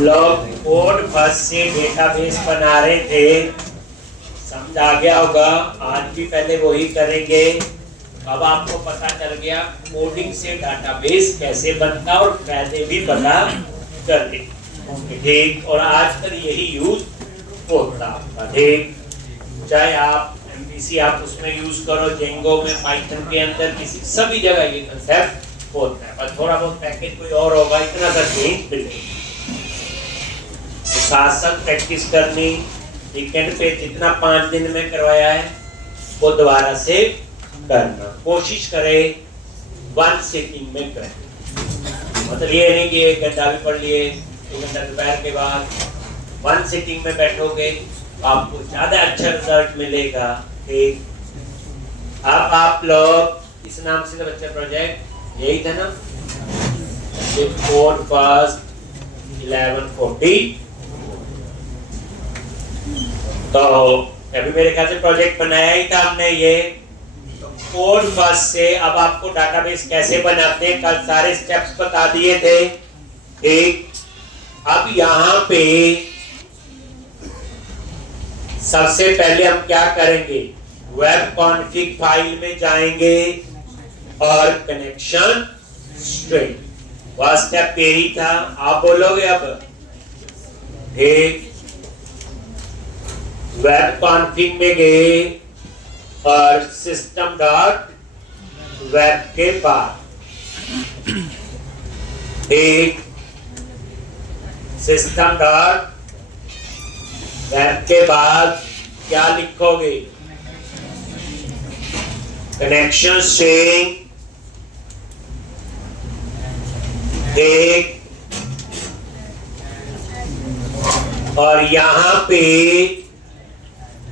हम लोग code first से डेटाबेस बना रहे थे, समझ आ गया होगा। आज भी पहले वही करेंगे। अब आपको पता चल गया कोडिंग से डेटाबेस कैसे बनता और फायदे भी पता कर ले, ठीक। और आजकल यही यूज होता है, ठीक। चाहे आप एमवीसी आप उसमें यूज करो, जेंगो में, पाइथन के अंदर, किसी सभी जगह ये कंसेप्ट होता है। पर थोड़ा बहुत पैकेज कोई और होगा, इतना सा चेंज मिलेगा। साथ साथ प्रैक्टिस करनी, वीकेंड पे जितना 5 दिन में करवाया है वो दोबारा से करना कोशिश करें, 1 सिटिंग में करें। मतलब ये नहीं कि 1 घंटा भी पढ़ लिए, 1 घंटा दोपहर के बाद 1 सिटिंग में बैठोगे आपको ज्यादा अच्छा रिजल्ट मिलेगा, ठीक। अब आप लोग इस नाम से बच्चा प्रोजेक्ट यही था ना, 4 फर्स्ट 1140। तो अभी मेरे ख्याल से प्रोजेक्ट बनाया ही था हमने ये कोड फर्स्ट से। अब आपको डेटाबेस कैसे बनाते हैं कल सारे स्टेप्स बता दिए थे, ठीक। अब यहाँ पे सबसे पहले हम क्या करेंगे, वेब कॉन्फ़िग फाइल में जाएंगे और कनेक्शन स्ट्रिंग, वह स्टेप यही था। आप बोलोगे अब, ठीक। वेब कॉन्फ़िग में गए और सिस्टम डॉट वेब के बाद, ठीक, सिस्टम डॉट वेब के बाद क्या लिखोगे, कनेक्शन स्ट्रिंग, ठीक। और यहां पे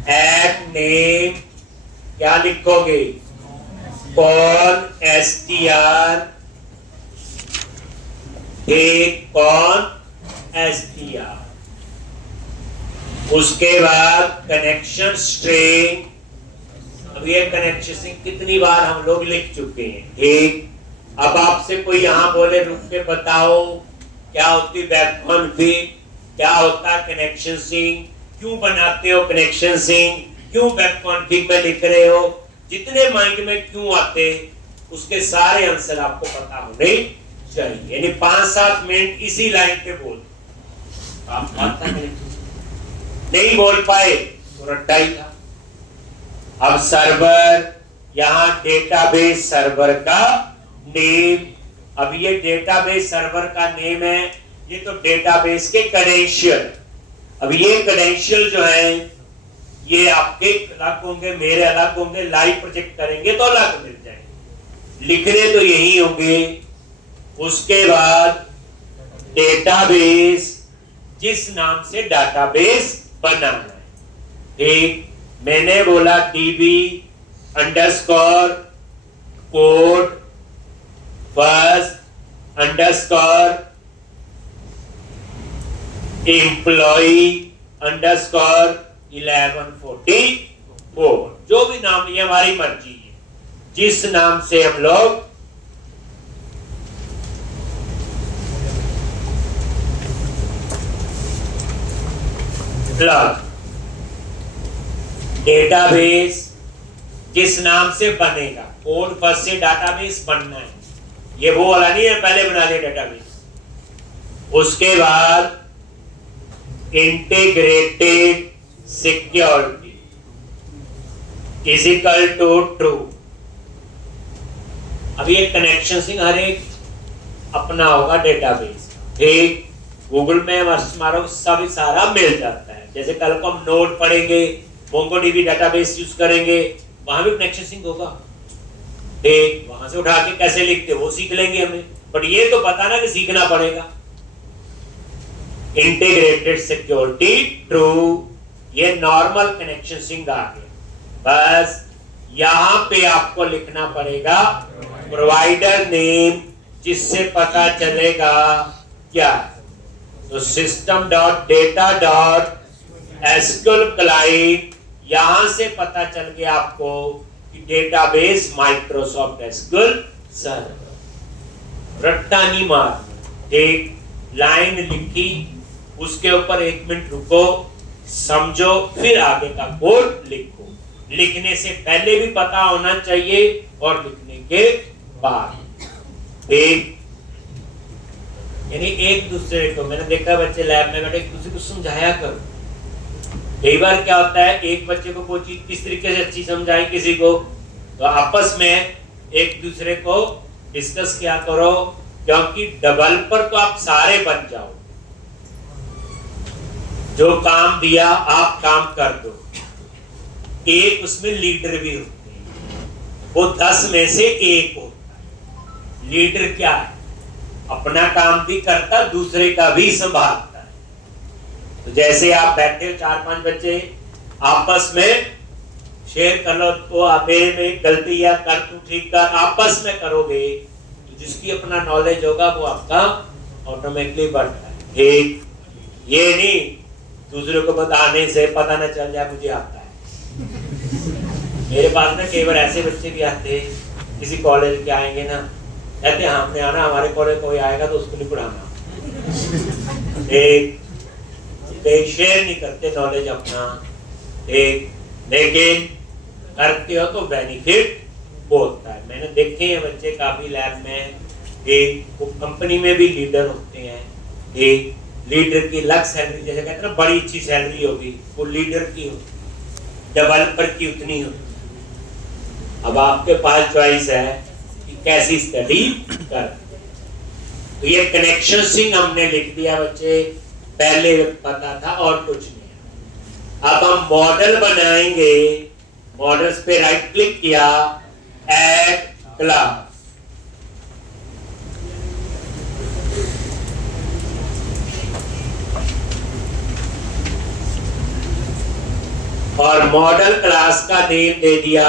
ऐड नेम क्या लिखोगे, कौन str, ठीक, कौन str। उसके बाद कनेक्शन स्ट्रिंग। अब ये कनेक्शन स्ट्रिंग कितनी बार हम लोग लिख चुके हैं, ठीक। अब आपसे कोई यहाँ बोले रुक के बताओ क्या होती वेब कॉन्फ़िग, क्या होता कनेक्शन स्ट्रिंग, क्यों बनाते हो कनेक्शन स्ट्रिंग, क्यों वेब कॉन्फ़िग में लिख रहे हो, जितने माइंड में क्यों आते उसके सारे आंसर आपको पता होने चाहिए। यानी 5-7 मिनट इसी लाइन पे बोल, आप नहीं बोल पाए तो रट्टा ही था। अब सर्वर, यहां डेटाबेस सर्वर का नेम। अब ये डेटाबेस सर्वर का नेम है, ये तो डेटाबेस के क्रेडेंशियल। अब ये क्रेडेंशियल जो है ये आपके अलग होंगे, मेरे अलग होंगे, लाइव प्रोजेक्ट करेंगे तो अलग मिल जाएंगे, लिखने तो यही होंगे। उसके बाद डेटाबेस, जिस नाम से डेटाबेस बनाना है, ठीक। मैंने बोला db underscore code first underscore employee underscore 1144, जो भी नाम ये हमारी मर्जी है, जिस नाम से हम लोग प्लग डेटाबेस जिस नाम से बनेगा, कोड फर्स्ट से डेटाबेस बनना है, ये वो वाला नहीं है पहले बना लिया डेटाबेस। उसके बाद integrated security is equal to true. अब ये कनेक्शन सिंह हर एक अपना होगा डेटाबेस, ठीक। गूगल में मारो सब सारा मिल जाता है। जैसे कल को हम नोड पढ़ेंगे, मोंगोडीबी डेटाबेस यूज करेंगे, वहां भी कनेक्शन सिंह होगा, ठीक। वहां से उठा के कैसे लिखते वो सीख लेंगे हमें, बट ये तो पता ना कि सीखना पड़ेगा। इंटीग्रेटेड सिक्योरिटी ट्रू, ये नॉर्मल कनेक्शन सिंह आ गया। बस यहां पे आपको लिखना पड़ेगा प्रोवाइडर नेम, जिससे पता चलेगा क्या, तो system dot data dot SQL client, यहां से पता चल गया आपको कि डेटाबेस माइक्रोसॉफ्ट एसक्यूएल सर्वर। रट्टा नहीं मार, एक लाइन लिखी उसके ऊपर 1 मिनट रुको, समझो, फिर आगे का कोड लिखो। लिखने से पहले भी पता होना चाहिए और लिखने के बाद। एक यानी एक दूसरे को, मैंने देखा बच्चे लैब में बैठे एक दूसरे को समझाया करो। कई बार क्या होता है, एक बच्चे को कोई चीज किस तरीके से अच्छी समझाई किसी को, तो आपस में एक दूसरे को डिस्कस किया करो, क्योंकि डेवलपर तो आप सारे बन जाओ। जो काम दिया आप काम कर दो। एक उसमें लीडर भी होते हैं, वो 10 में से 1 होता है। लीडर क्या है, अपना काम भी करता, दूसरे का भी संभालता है। तो जैसे आप बैठे हो 4-5 बच्चे, आपस में शेयर कर लो, तो मेरे में गलती या कर तू ठीक कर, आपस में करोगे तो जिसकी अपना नॉलेज होगा वो आपका ऑटोमेटिकली बढ़ता है। ठीक, ये नहीं दूसरे को बताने से पता न चल जाए मुझे आता है। मेरे पास में कई बार ऐसे बच्चे भी आते हैं, किसी कॉलेज के आएंगे ना, कहते हैं हमने आना, हमारे कॉलेज कोई आएगा तो उसको नहीं पढ़ाना। एक शेयर नहीं करते नॉलेज अपना, एक लेकिन करते हो तो बेनिफिट होता है। मैंने देखे हैं बच्चे काफी लैब में, एक वो कंपनी में भी लीडर होते हैं, एक लीडर की अलग सैलरी, जैसे कहते हैं ना बड़ी अच्छी सैलरी होगी, वो लीडर की होगी, डेवलपर की उतनी होगी। अब आपके पास चॉइस है कि कैसी स्टडी कर। तो ये कनेक्शन सिंग हमने लिख दिया बच्चे, पहले पता था और कुछ नहीं। अब हम मॉडल बनाएंगे, मॉडल्स पे राइट क्लिक किया, ऐड क्लास, और मॉडल क्लास का नेम दे दिया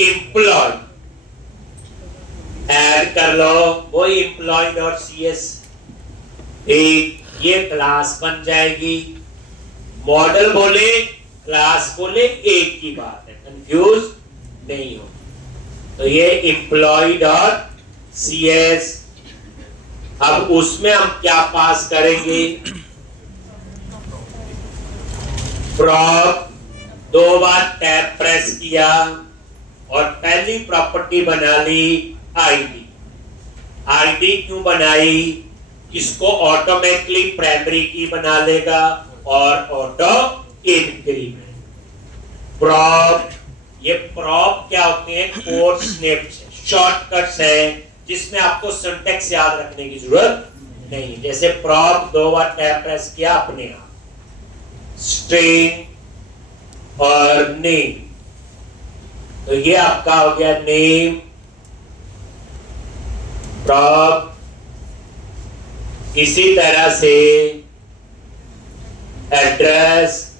एम्प्लॉय। ऐड कर लो वो employee.cs, एक ये क्लास बन जाएगी। मॉडल बोले क्लास बोले एक ही बात है, कंफ्यूज नहीं हो। तो ये employee.cs, अब उसमें हम क्या पास करेंगे, प्रॉप, 2 बार टैब प्रेस किया और पहली प्रॉपर्टी बना ली आईडी। आईडी क्यों बनाई, इसको ऑटोमेटिकली प्राइमरी की बना लेगा और ऑटो इंक्रीमेंट। प्रॉप, ये प्रॉप क्या होते हैं, कोड स्निप्स, शॉर्टकट्स हैं जिसमें आपको सिंटैक्स याद रखने की जरूरत नहीं। जैसे प्रॉप 2 बार टैब प्रेस किया अपने आप, स्ट्रिंग और नेम, तो ये आपका हो गया नेम प्रॉप। इसी तरह से एड्रेस,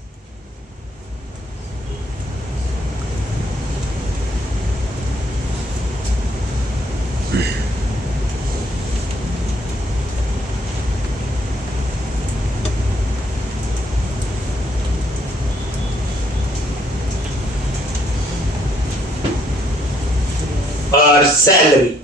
और सैलरी।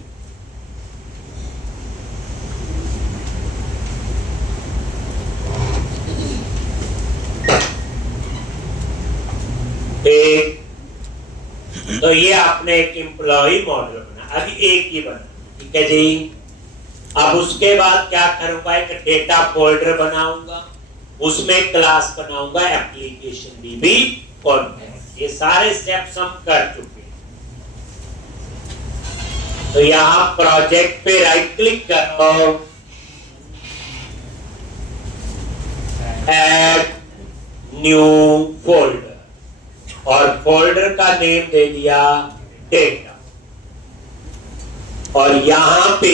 तो ये आपने एक एम्प्लॉय मॉडल बना, अभी एक ही बना, ठीक है जी। अब उसके बाद क्या करूंगा, एक डेटा फोल्डर बनाऊंगा, उसमें क्लास बनाऊंगा एप्लीकेशन डीबी कॉन्टेक्ट। ये सारे स्टेप्स हम कर चुके हैं। तो यहां प्रोजेक्ट पे राइट क्लिक करो, ऐड न्यू फोल्डर, और फोल्डर का नेम दे दिया डेटा, और यहां पे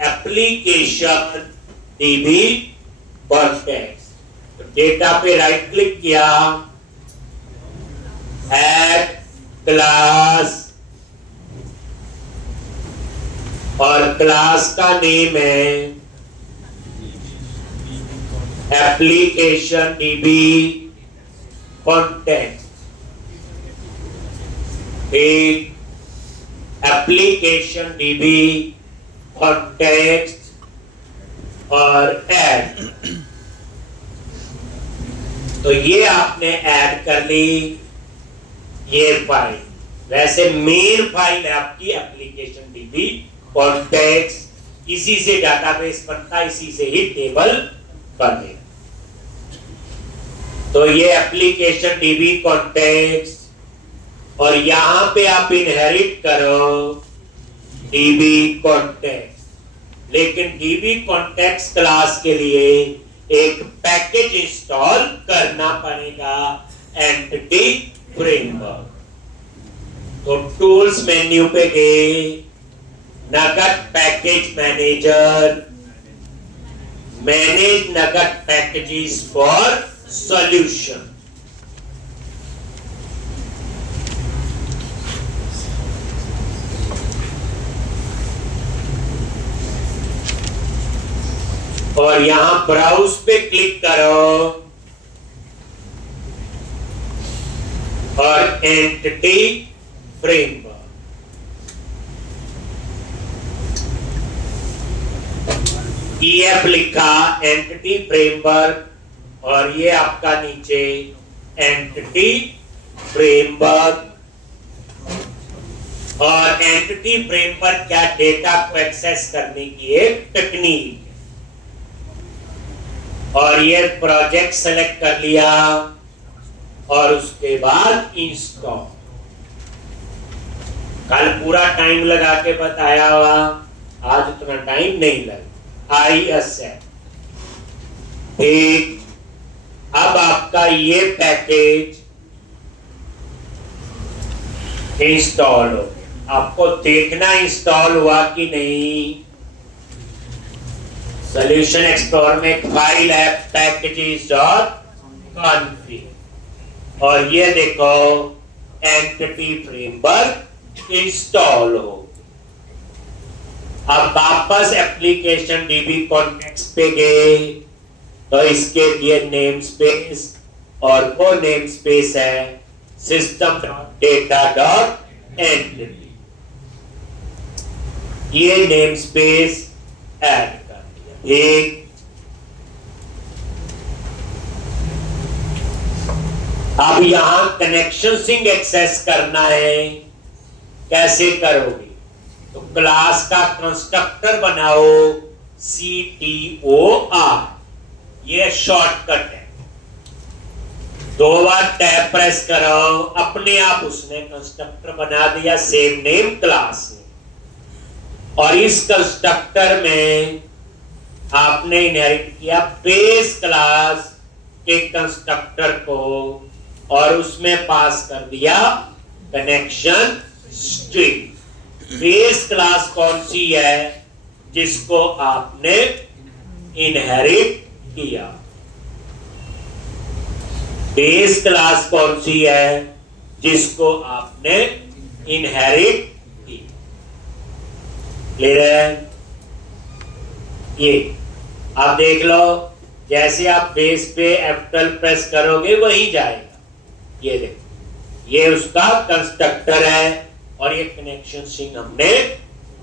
एप्लीकेशन डीबी कॉन्टेक्ट। तो डेटा पे राइट क्लिक किया, ऐड क्लास, और क्लास का नेम है एप्लीकेशन डीबी कॉन्टेक्ट। एक एप्लीकेशन डीबी कॉन्टेक्स्ट और ऐड, तो ये आपने ऐड कर ली ये फाइल। वैसे मेन फाइल है आपकी एप्लीकेशन डीबी कॉन्टेक्स्ट, इसी से डाटाबेस बनता, इसी से ही टेबल बने। तो ये एप्लीकेशन डीबी कॉन्टेक्स्ट, और यहां पे आप इनहेरिट करो डीबी कॉन्टेक्स्ट। लेकिन डीबी कॉन्टेक्स्ट क्लास के लिए एक पैकेज इंस्टॉल करना पड़ेगा, एंटिटी फ्रेमवर्क। तो टूल्स मेन्यू पे गए, नगद पैकेज मैनेजर, मैनेज नगद पैकेजेस फॉर सॉल्यूशन। और यहां ब्राउज पे क्लिक करो और एंटिटी फ्रेमवर्क, ईएफ लिखा, एंटिटी फ्रेमवर्क, और ये आपका नीचे एंटिटी फ्रेमवर्क। और एंटिटी फ्रेमवर्क क्या, डेटा को एक्सेस करने की एक टेक्निक। और ये प्रोजेक्ट सेलेक्ट कर लिया और उसके बाद इंस्टॉल। कल पूरा टाइम लगा के बताया हुआ, आज उतना टाइम नहीं लगा। ISF ठीक। अब आपका ये पैकेज इंस्टॉल हो गया। आपको देखना इंस्टॉल हुआ कि नहीं। सॉल्यूशन एक्सप्लोरर में एक फाइल है packages.config, और ये देखो एंटिटी फ्रेमवर्क इंस्टॉल हो। अब वापस एप्लीकेशन डीबी कॉन्टेक्स्ट पे गए, तो इसके लिए नेम स्पेस, और वो नेम स्पेस है सिस्टम डेटा डॉट एंटिटी। ये नेम स्पेस ऐड कर दिया। एक अब यहां कनेक्शन सिंग एक्सेस करना है, कैसे करोगे? तो क्लास का कंस्ट्रक्टर बनाओ CTOR, ये शॉर्टकट है। 2 बार टैब प्रेस करो, अपने आप उसने कंस्ट्रक्टर बना दिया सेम नेम क्लास में। और इस कंस्ट्रक्टर में आपने इनहेरिट किया बेस क्लास के कंस्ट्रक्टर को, और उसमें पास कर दिया कनेक्शन स्ट्रिंग। बेस क्लास कौन सी है? जिसको आपने इनहेरिट किया। बेस क्लास कौन सी है? जिसको आपने इनहेरिट की। क्लियर है? ये आप देख लो, जैसे आप बेस पे F12 प्रेस करोगे वही जाएगा। ये देखो, ये उसका कंस्ट्रक्टर है, और ये कनेक्शन स्ट्रिंग हमने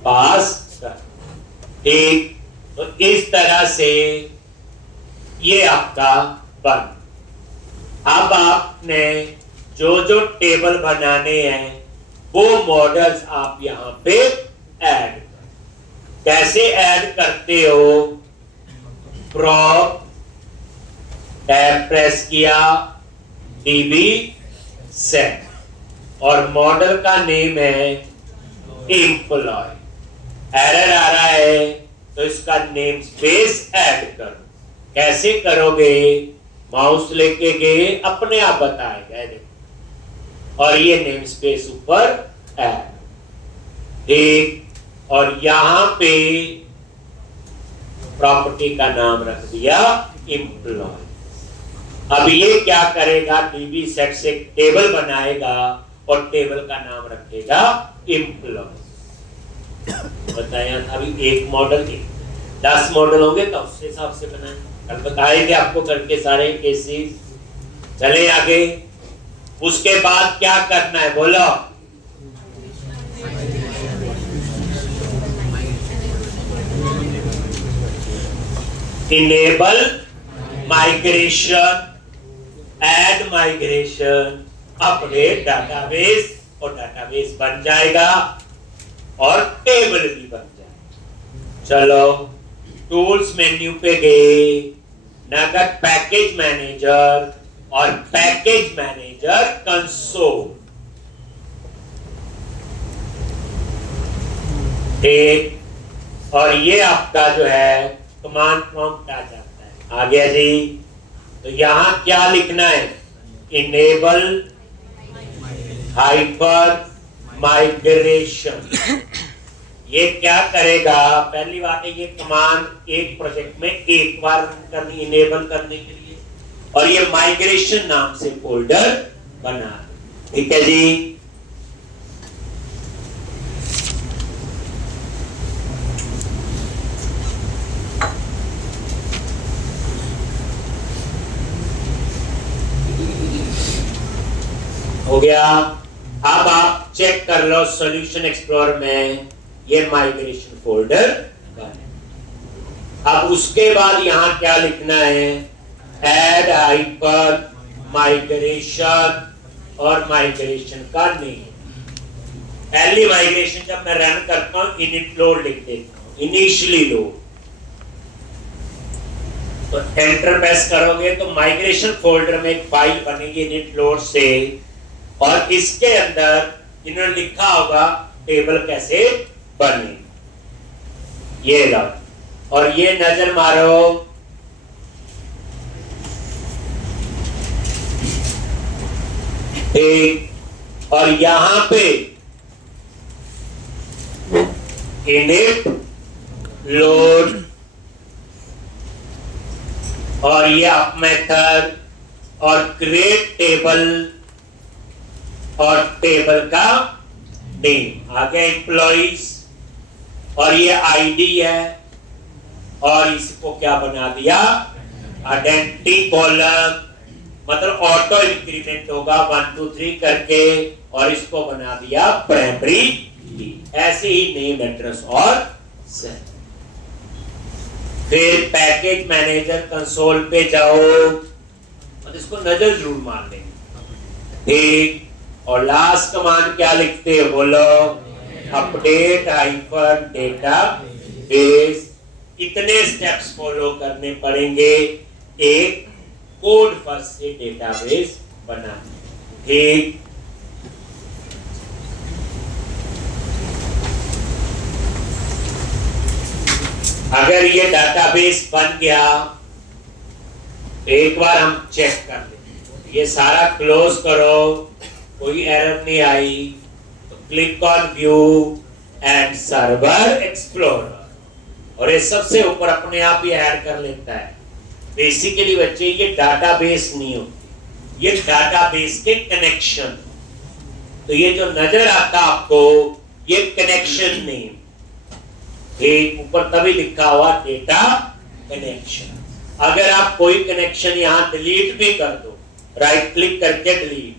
पास कर। ठीक, तो इस तरह से ये आपका बन। अब आपने जो जो टेबल बनाने हैं वो मॉडल्स आप यहां पे ऐड कर। कैसे ऐड करते हो? प्रॉप टैब प्रेस किया, DB सेट, और मॉडल का नेम है एम्प्लॉय। एरर आ रहा है तो इसका नेम स्पेस ऐड करो। कैसे करोगे? माउस लेके गए, अपने आप बताएगा। देखो, और ये नेम स्पेस ऊपर ऐड। ठीक, और यहां पे प्रॉपर्टी का नाम रख दिया एम्प्लॉय। अब ये क्या करेगा? DB सेट से टेबल बनाएगा और टेबल का नाम रखेगा एम्प्लॉय। बताया था अभी एक मॉडल के 10 मॉडल होंगे तो उसके हिसाब से बनाए। कल बताएंगे आपको करके सारे केसेस। चले आगे। उसके बाद क्या करना है बोलो? Enable migration. Add migration, update database, और डाटाबेस बन जाएगा और टेबल भी बन जाएगा। चलो टूल्स मेन्यू पे गए, नगद पैकेज मैनेजर और पैकेज मैनेजर कंसोल, ठीक, और ये आपका जो है कमांड प्रॉम्प्ट आ जाता है। आ गया जी। तो यहां क्या लिखना है? Enable hyper migration. ये क्या करेगा? पहली बात है, ये कमांड एक प्रोजेक्ट में एक बार करनी, इनेबल करने के लिए, और ये माइग्रेशन नाम से फोल्डर बना, ठीक है जी। हो गया। अब आप चेक कर लो सॉल्यूशन एक्सप्लोरर में ये माइग्रेशन फोल्डर बना। अब उसके बाद यहां क्या लिखना है? ऐड हाइपर माइग्रेशन और माइग्रेशन का नेम। पहली माइग्रेशन जब मैं रन करता हूं इनिट लोड लिख देता हूं, इनिशियली लोड। तो एंटर प्रेस करोगे तो माइग्रेशन फोल्डर में एक फाइल बनेगी इनिट लोड से, और इसके अंदर इन्होंने लिखा होगा टेबल कैसे बने, ये लो, और ये नजर मारो, एक, और यहां पे इनिट लोड, और ये अप मेथड, और क्रिएट टेबल, और टेबल का नेम आ गया एम्प्लॉइज, और ये आईडी है, और इसको क्या बना दिया? आइडेंटिटी कॉलम, मतलब ऑटो इंक्रीमेंट होगा 1 2 3 करके, और इसको बना दिया प्राइमरी की। ऐसे ही नेम, एड्रेस और सेल। फिर पैकेज मैनेजर कंसोल पे जाओ और इसको नजर जरूर मार लेंगे, ठीक। और लास्ट कमांड क्या लिखते हो बोलो? Update hyper data base. इतने स्टेप्स फॉलो करने पड़ेंगे एक कोड फर्स्ट से डेटाबेस बनाने, ठीक। अगर ये डाटाबेस बन गया, एक बार हम चेक कर लें, ये सारा क्लोज करो, कोई एरर नहीं आई, तो click on view and server explorer, और ये सबसे ऊपर अपने आप ही ऐड कर लेता है। बेसिकली बच्चे ये डाटाबेस नहीं होती, ये डाटाबेस के कनेक्शन। तो ये जो नजर आता आपको ये कनेक्शन नेम, एक ऊपर तभी लिखा हुआ डेटा कनेक्शन। अगर आप कोई कनेक्शन यहां डिलीट भी कर दो, राइट क्लिक करके डिलीट,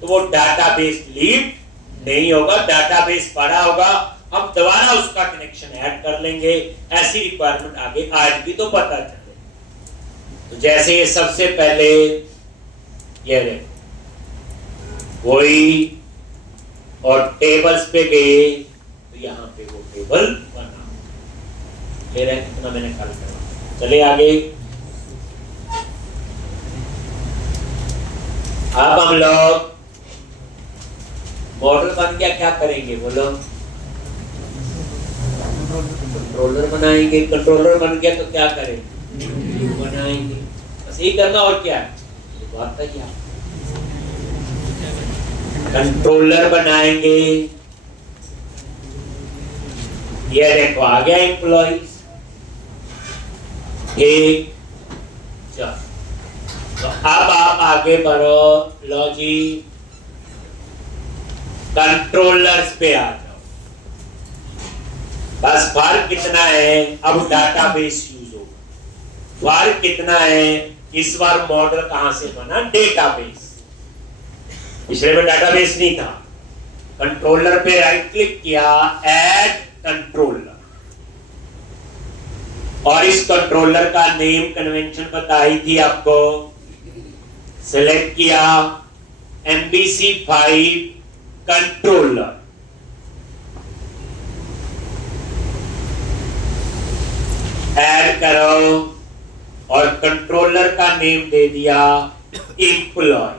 तो वो डाटाबेस डिलीट नहीं होगा, डाटाबेस पड़ा होगा, हम दोबारा उसका कनेक्शन ऐड कर लेंगे। ऐसी रिक्वायरमेंट आगे आज भी तो पता चले। तो जैसे ये सबसे पहले ये वही, और टेबल्स पे गए तो यहाँ पे वो टेबल बना ले रहे, कितना मैंने कल करवा। चले आगे। अब हम लोग मॉडल बन गया, क्या करेंगे बोलो? कंट्रोलर बनाएंगे। कंट्रोलर बन गया तो क्या करेंगे? बनाएंगे। बस यही करना, और क्या है? बात है क्या? कंट्रोलर बनाएंगे। ये देखो आ गया एम्प्लॉइज, ठीक। तो अब आप आगे बढ़ो, लो जी कंट्रोलर्स पे आ जाओ। बस फर्क कितना है, अब डाटाबेस यूज होगा। फर्क कितना है, इस बार मॉडल कहां से बना? डेटाबेस। पिछले में डाटाबेस नहीं था। कंट्रोलर पे राइट क्लिक किया, ऐड कंट्रोलर, और इस कंट्रोलर का नेम कन्वेंशन बताई थी आपको, सेलेक्ट किया MBC5 कंट्रोलर, ऐड करो और कंट्रोलर का नेम दे दिया एम्प्लॉय,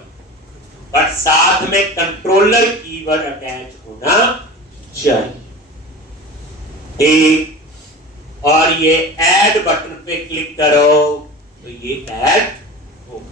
बट साथ में कंट्रोलर कीवर्ड अटैच होना चाहिए। ठीक, और ये ऐड बटन पे क्लिक करो तो ये ऐड हो।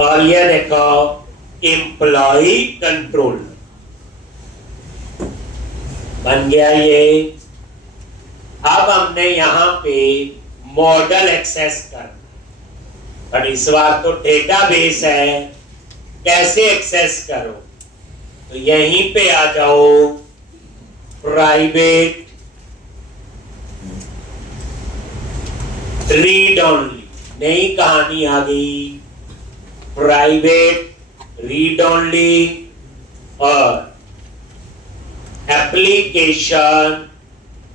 और ये देखो एम्प्लॉय कंट्रोल बन गया ये। अब हमने यहां पे मॉडल एक्सेस करना, पर इस बार तो डेटाबेस है, कैसे एक्सेस करो? तो यहीं पे आ जाओ, प्राइवेट रीड ओनली, नई कहानी आ गई, प्राइवेट रीड ओनली और एप्लीकेशन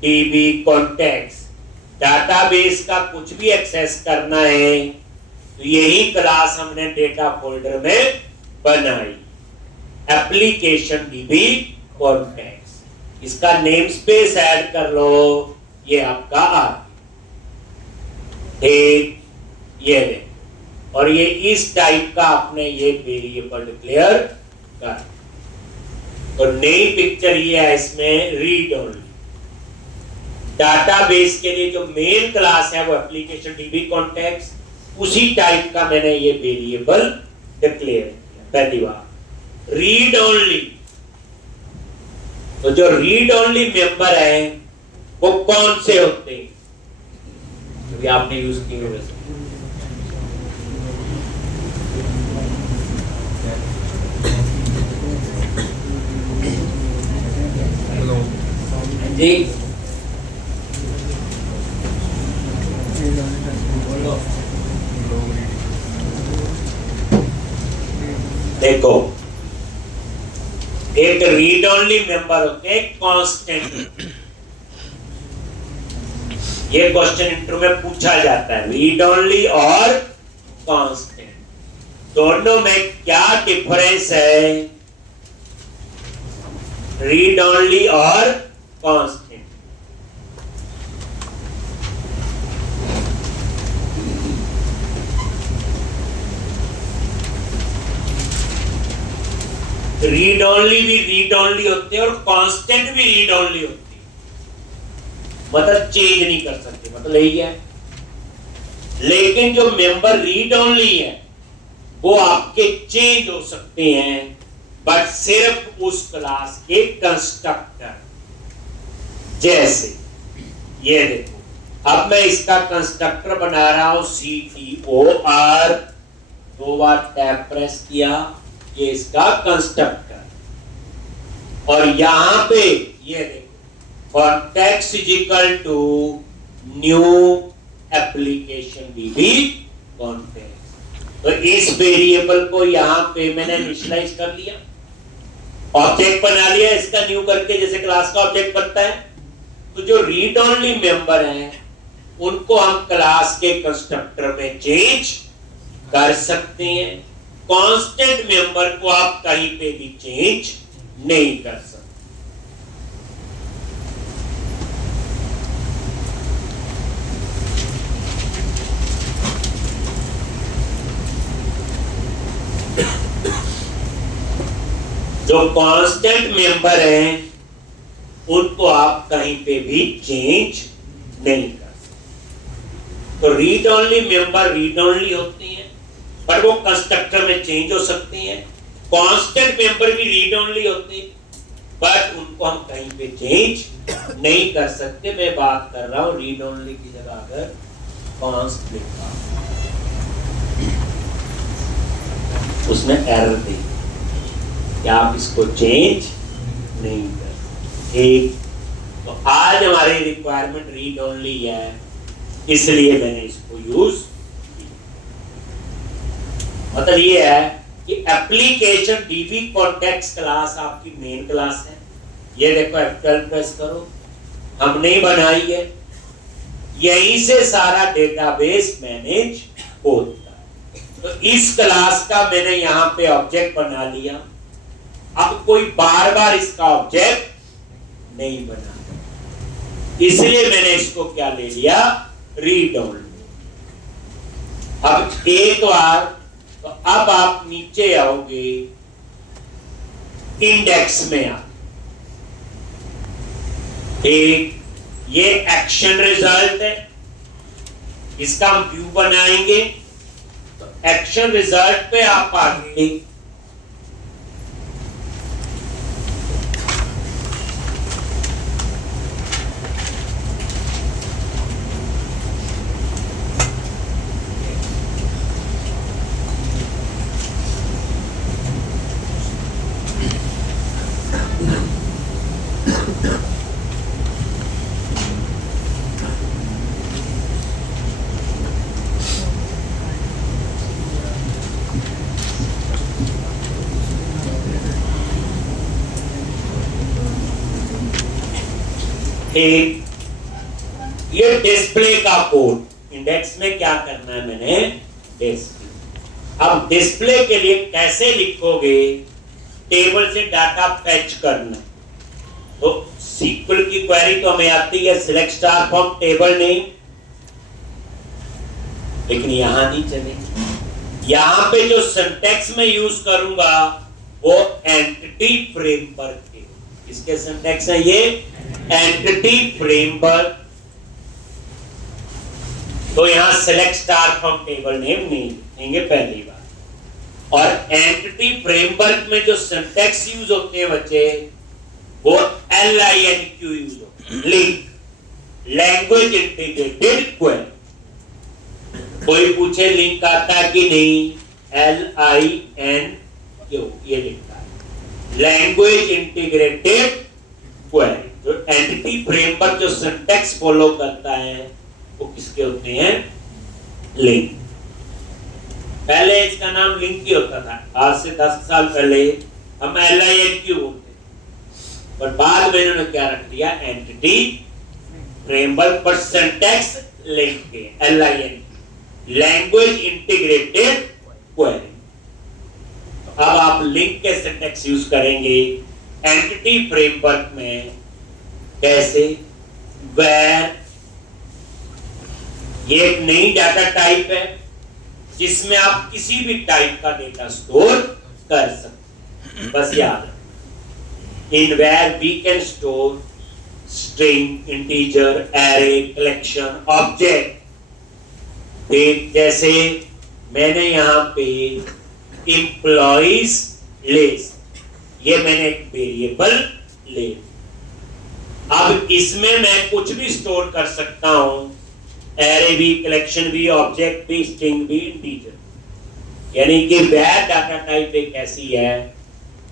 DB कॉन्टेक्स्ट। डाटाबेस का कुछ भी एक्सेस करना है तो यही क्लास हमने डेटा फोल्डर में बनाई, एप्लीकेशन DB कॉन्टेक्स्ट। इसका नेम स्पेस ऐड कर लो, ये आपका आ ठीक, ये ले। और ये इस टाइप का आपने ये वेरिएबल डिक्लेयर कर, तो नई पिक्चर ये है इसमें रीड ओनली। डाटाबेस के लिए जो मेन क्लास है वो एप्लीकेशन DB कॉन्टेक्स्ट, उसी टाइप का मैंने ये वेरिएबल डिक्लेयर किया। पहली बार रीड ओनली, तो जो रीड ओनली मेंबर है वो कौन से होते हैं? तो आपने यूज किए वैसे जी, देखो एक रीड ओनली मेंबर होते हैं कांस्टेंट। ये क्वेश्चन इंटरव्यू में पूछा जाता है, रीड ओनली और कांस्टेंट दोनों में क्या डिफरेंस है? रीड ओनली और कांस्टेंट। रीड ओनली भी रीड ओनली होते हैं और कांस्टेंट भी रीड ओनली होती है, मतलब चेंज नहीं कर सकते, मतलब यही है। लेकिन जो मेंबर रीड ओनली है वो आपके चेंज हो सकते हैं, बट सिर्फ उस क्लास के कंस्ट्रक्टर। जैसे ये देखो, अब मैं इसका कंस्ट्रक्टर बना रहा हूं CTOR, 2 बार टैब प्रेस किया, ये इसका कंस्ट्रक्टर। और यहां पे ये देखो context is equal to new application DB context. तो इस वेरिएबल को यहां पे मैंने इनिशियलाइज कर लिया, ऑब्जेक्ट बना लिया इसका न्यू करके, जैसे क्लास का ऑब्जेक्ट बनता है। तो जो रीड ओनली मेंबर हैं उनको हम क्लास के कंस्ट्रक्टर में चेंज कर सकते हैं। कांस्टेंट मेंबर को आप कहीं पे भी चेंज नहीं कर सकते। जो कांस्टेंट मेंबर हैं उनको आप कहीं पे भी चेंज नहीं कर सकते। तो read only member read only होते हैं, पर वो कंस्ट्रक्टर में चेंज हो सकते हैं। कांस्टेंट मेंबर भी रीड ओनली होते हैं, बट उनको हम कहीं पे चेंज नहीं कर सकते। मैं बात कर रहा हूं रीड ओनली की जगह अगर एडवांस्ड लिखा, उसने एरर दी कि आप इसको चेंज नहीं कर सकते। ठीक, तो आज हमारी रिक्वायरमेंट रीड ओनली है, इसलिए मैंने इसको यूज किया। मतलब ये है कि एप्लीकेशन डीबी कॉन्टेक्स्ट क्लास आपकी मेन क्लास है। ये देखो F12 प्रेस करो, हमने ही बनाई है, यहीं से सारा डेटाबेस मैनेज होता है। तो इस क्लास का मैंने यहां पे ऑब्जेक्ट बना लिया। अब कोई बार बार इसका ऑब्जेक्ट नहीं बना, इसलिए मैंने इसको क्या ले लिया, रीड ओनली। अब एक बार, तो अब आप नीचे आओगे, इंडेक्स में आ, एक ये एक्शन रिजल्ट है, इसका हम व्यू बनाएंगे। तो एक्शन रिजल्ट पे आप आगे एक ये डिस्प्ले का कोड, इंडेक्स में क्या करना है मैंने, डिस्प्ले। अब डिस्प्ले के लिए कैसे लिखोगे, टेबल से डाटा फेच करना। तो सीक्वल की क्वेरी तो हमें आती है, select star from table name, लेकिन यहां नहीं चलेगी। यहां पे जो सिंटैक्स में यूज करूंगा वो एंटिटी फ्रेमवर्क के, इसके सिंटैक्स है ये एंटिटी फ्रेमवर्क। तो यहां select star from table name नहीं लिखेंगे पहली बार। और एंटिटी फ्रेमवर्क में जो सिंटैक्स यूज होते हैं बच्चे, वो LINQ यूज होते हैं, लिंक, लैंग्वेज इंटीग्रेटेड क्वेरी। कोई पूछे लिंक आता है कि नहीं, LINQ ये लिखता है, लैंग्वेज इंटीग्रेटेड क्वेरी। जो एंटिटी फ्रेमवर्क जो सिंटैक्स फॉलो करता है वो किसके होते हैं, लिंक। पहले इसका नाम लिंक ही होता था, आज से 10 साल पहले हम LINQ बोलते, पर बाद में इन्होंने क्या रख दिया, एंटिटी फ्रेमवर्क, पर सिंटैक्स लिंक के, LINQ, लैंग्वेज इंटीग्रेटेड क्वेरी। अब आप लिंक के सिंटैक्स यूज करेंगे एंटिटी फ्रेमवर्क में। कैसे, वेयर, ये एक नई डाटा टाइप है जिसमें आप किसी भी टाइप का डेटा स्टोर कर सकते हैं। बस याद रखो, in where we can store string, integer, array, collection, object. जैसे मैंने यहां पे एम्प्लॉइज लिस्ट, ये मैंने एक वेरिएबल ले, अब इसमें मैं कुछ भी स्टोर कर सकता हूं, एरे भी, कलेक्शन भी, ऑब्जेक्ट भी, स्ट्रिंग भी, इंटीजर। यानी कि वेयर डाटा टाइप एक ऐसी है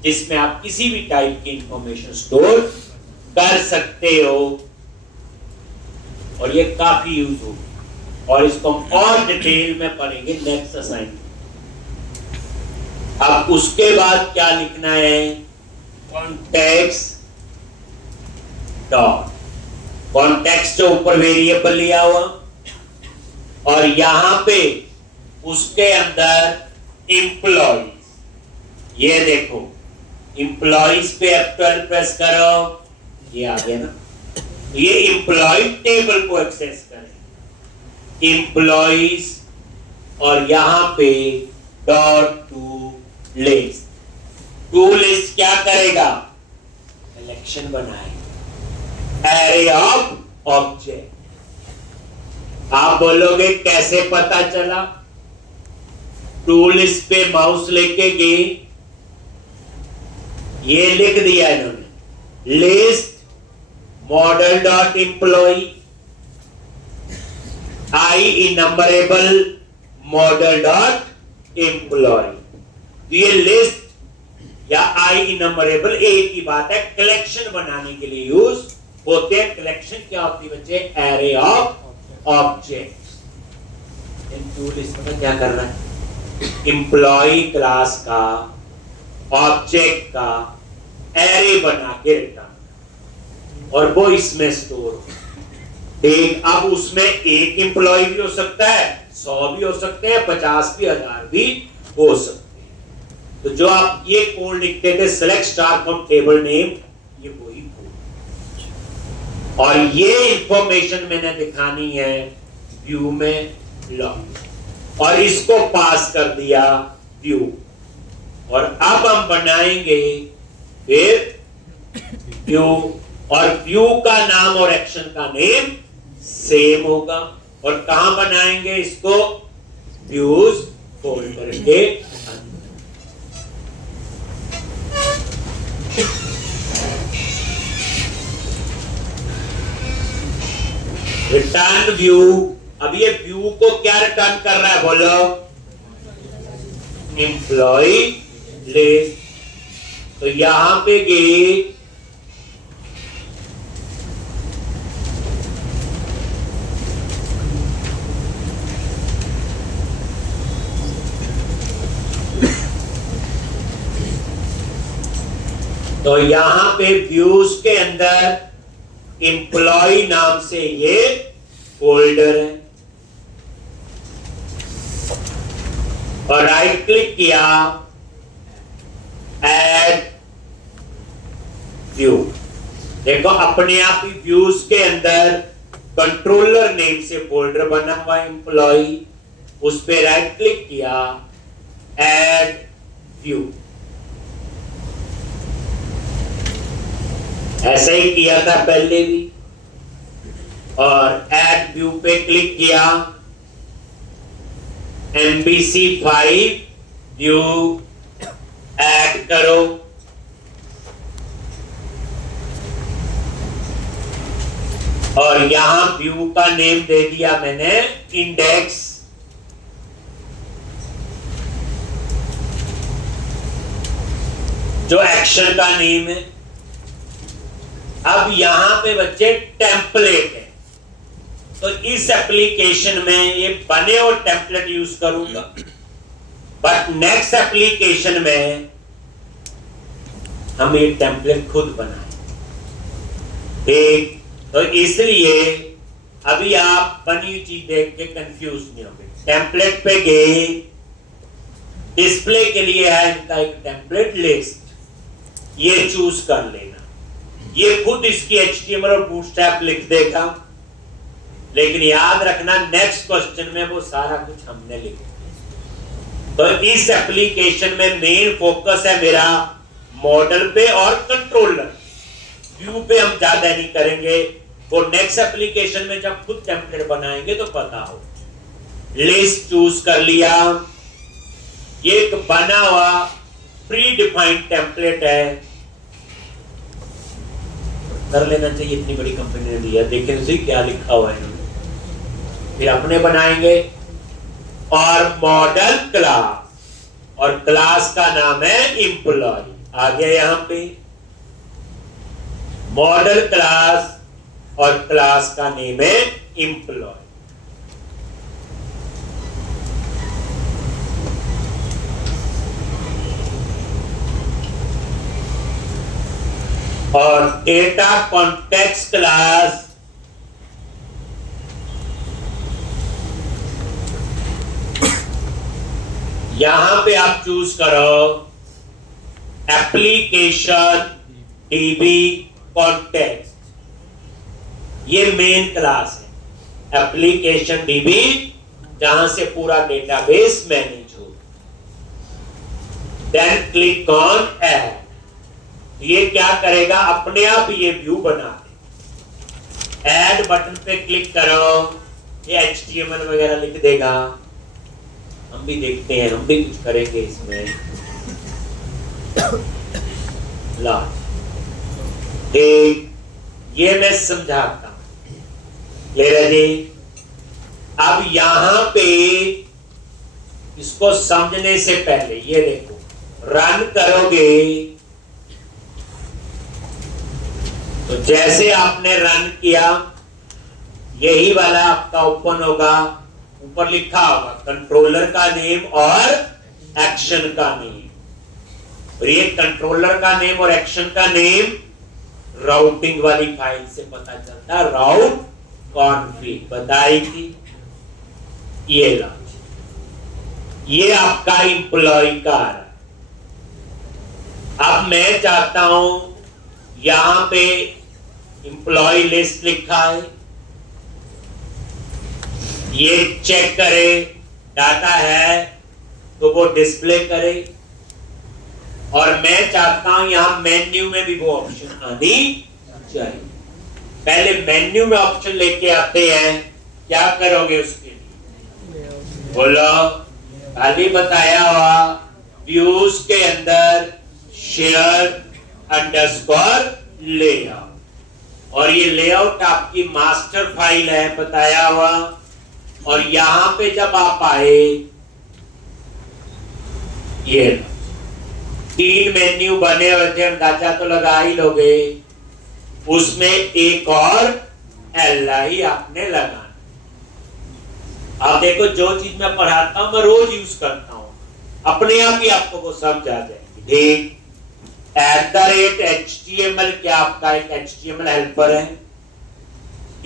जिसमें आप किसी भी टाइप की इंफॉर्मेशन स्टोर कर सकते हो, और ये काफी यूज होगा, और इसको हम और डिटेल में पढ़ेंगे नेक्स्ट असाइनमेंट। अब उसके बाद क्या लिखना है, कॉन्टेक्स्ट डॉट, कॉन्टेक्स्ट के ऊपर वेरिएबल लिया हुआ, और यहां पे उसके अंदर एम्प्लॉइज। ये देखो, एम्प्लॉइज पे F12 प्रेस करो, ये आ गया ना, ये एम्प्लॉय टेबल को एक्सेस करें, एम्प्लॉइज, और यहां पे dot to list. To list क्या करेगा, कलेक्शन बनाएगा, एरे ऑफ ऑब्जेक्ट। आप बोलोगे कैसे पता चला, टू लिस्ट पे माउस लेके गए, ये लिख दिया इन्होंने, लिस्ट मॉडल डॉट एम्प्लॉय, आई इनम्बरेबल मॉडल डॉट एम्प्लॉय। ये लिस्ट या आई इनम्बरेबल एक ही बात है, कलेक्शन बनाने के लिए यूज होते हैं। कलेक्शन क्या होती है बच्चे? Array of objects. इन टू लिस्ट में क्या करना है? एम्प्लॉय क्लास का ऑब्जेक्ट का एरे बना के रिटर्न, और वो इसमें स्टोर हो। एक अब उसमें एक एम्प्लॉय भी हो सकता है, 100 भी हो सकते हैं, 50 भी, 1000 भी हो सकते हैं। तो जो आप ये कोड लिखते थे select star from table name, ये वही कोड। और ये इंफॉर्मेशन मैंने दिखानी है व्यू में लॉग, और इसको पास कर दिया व्यू। और अब हम बनाएंगे फिर व्यू, और व्यू का नाम और एक्शन का नेम सेम होगा। और कहां बनाएंगे इसको? व्यूज फोल्डर के अंदर। Return view. अब ये व्यू को क्या रिटर्न कर रहा है बोलो? Employ list. तो यहां पे गए तो यहां पे व्यूज के अंदर एम्प्लॉय नाम से ये फोल्डर है, और राइट क्लिक किया, ऐड व्यू। देखो अपने आप ही व्यूज के अंदर कंट्रोलर नेम से फोल्डर बना हुआ एम्प्लॉय, उस पे राइट क्लिक किया, ऐड व्यू। ऐसा ही किया था पहले भी, और ऐड व्यू पे क्लिक किया, MVC5 व्यू ऐड करो। और यहां व्यू का नेम दे दिया मैंने इंडेक्स। जो एक्शन का नेम है। अब यहां पे बच्चे टेम्पलेट है, तो इस एप्लीकेशन में ये बने और टेम्पलेट यूज करूंगा, बट नेक्स्ट एप्लीकेशन में हम ये टेम्पलेट खुद बनाए। ठीक, तो इसलिए अभी आप बनी हुई चीज देख के कंफ्यूज नहीं होंगे। टेम्पलेट पे गए, डिस्प्ले के लिए है इनका एक टेम्पलेट लिस्ट, ये चूज कर लेना। ये खुद इसकी HTML और बूटस्ट्रैप लिख देगा, लेकिन याद रखना नेक्स्ट क्वेश्चन में वो सारा कुछ हमने लिखा। तो इस एप्लीकेशन में मेन फोकस है मेरा मॉडल पे और कंट्रोलर। व्यू पे हम ज्यादा नहीं करेंगे, वो नेक्स्ट एप्लीकेशन में जब खुद टेम्पलेट बनाएंगे तो पता हो। लिस्ट चूज कर लिया, ये एक बना हुआ प्री डिफाइंड टेम्पलेट है, कर लेना चाहिए, इतनी बड़ी कंपनी ने दिया। देखें सही क्या लिखा हुआ है इन्होंने। फिर अपने बनाएंगे, और मॉडल क्लास, और क्लास का नाम है एम्प्लॉय। आ गया यहां पे मॉडल क्लास, और क्लास का नेम है एम्प्लॉय। और डेटा कॉन्टेक्स्ट क्लास, यहां पे आप चूज करो एप्लीकेशन डीबी कॉन्टेक्स्ट। ये मेन क्लास है एप्लीकेशन डीबी, जहां से पूरा डेटाबेस मैनेज हो। Then click on add. ये क्या करेगा? अपने आप ये व्यू बना दे। ऐड बटन पे क्लिक करो, ये HTML वगैरह लिख देगा। हम भी देखते हैं, हम भी कुछ करेंगे इसमें। ला ये मैं समझाता हूं। क्लियर है जी? अब यहां पे इसको समझने से पहले ये देखो, रन करोगे तो जैसे आपने रन किया यही वाला आपका ओपन होगा, ऊपर लिखा होगा कंट्रोलर का नेम और एक्शन का नेम। और ये कंट्रोलर का नेम और एक्शन का नेम राउटिंग वाली फाइल से पता चलता, राउट कॉन्फ़िग बताई थी। ये लो, ये आपका एम्प्लॉय का है। अब मैं चाहता हूं यहां पे एम्प्लॉय लिस्ट लिखा है, ये चेक करे, डाटा है तो वो डिस्प्ले करे। और मैं चाहता हूं यहां मेन्यू में भी वो ऑप्शन आनी चाहिए। पहले मेन्यू में ऑप्शन लेके आते हैं, क्या करोगे उसके लिए बोलो, खाली बताया हुआ व्यूज के अंदर शेयर अंडरस्कोर लेआउट, और ये लेआउट आपकी मास्टर फाइल है बताया हुआ। और यहां पे जब आप आए, ये 3 मेन्यू बने हुए थे, अंदाजा तो लगा ही लोगे, उसमें एक और LI आपने लगाना। आप देखो जो चीज मैं पढ़ाता हूं मैं रोज यूज करता हूं, अपने आप ही आपको वो समझ आ जाएगी। ठीक, @HTML क्या आपका एक HTML हेल्पर है,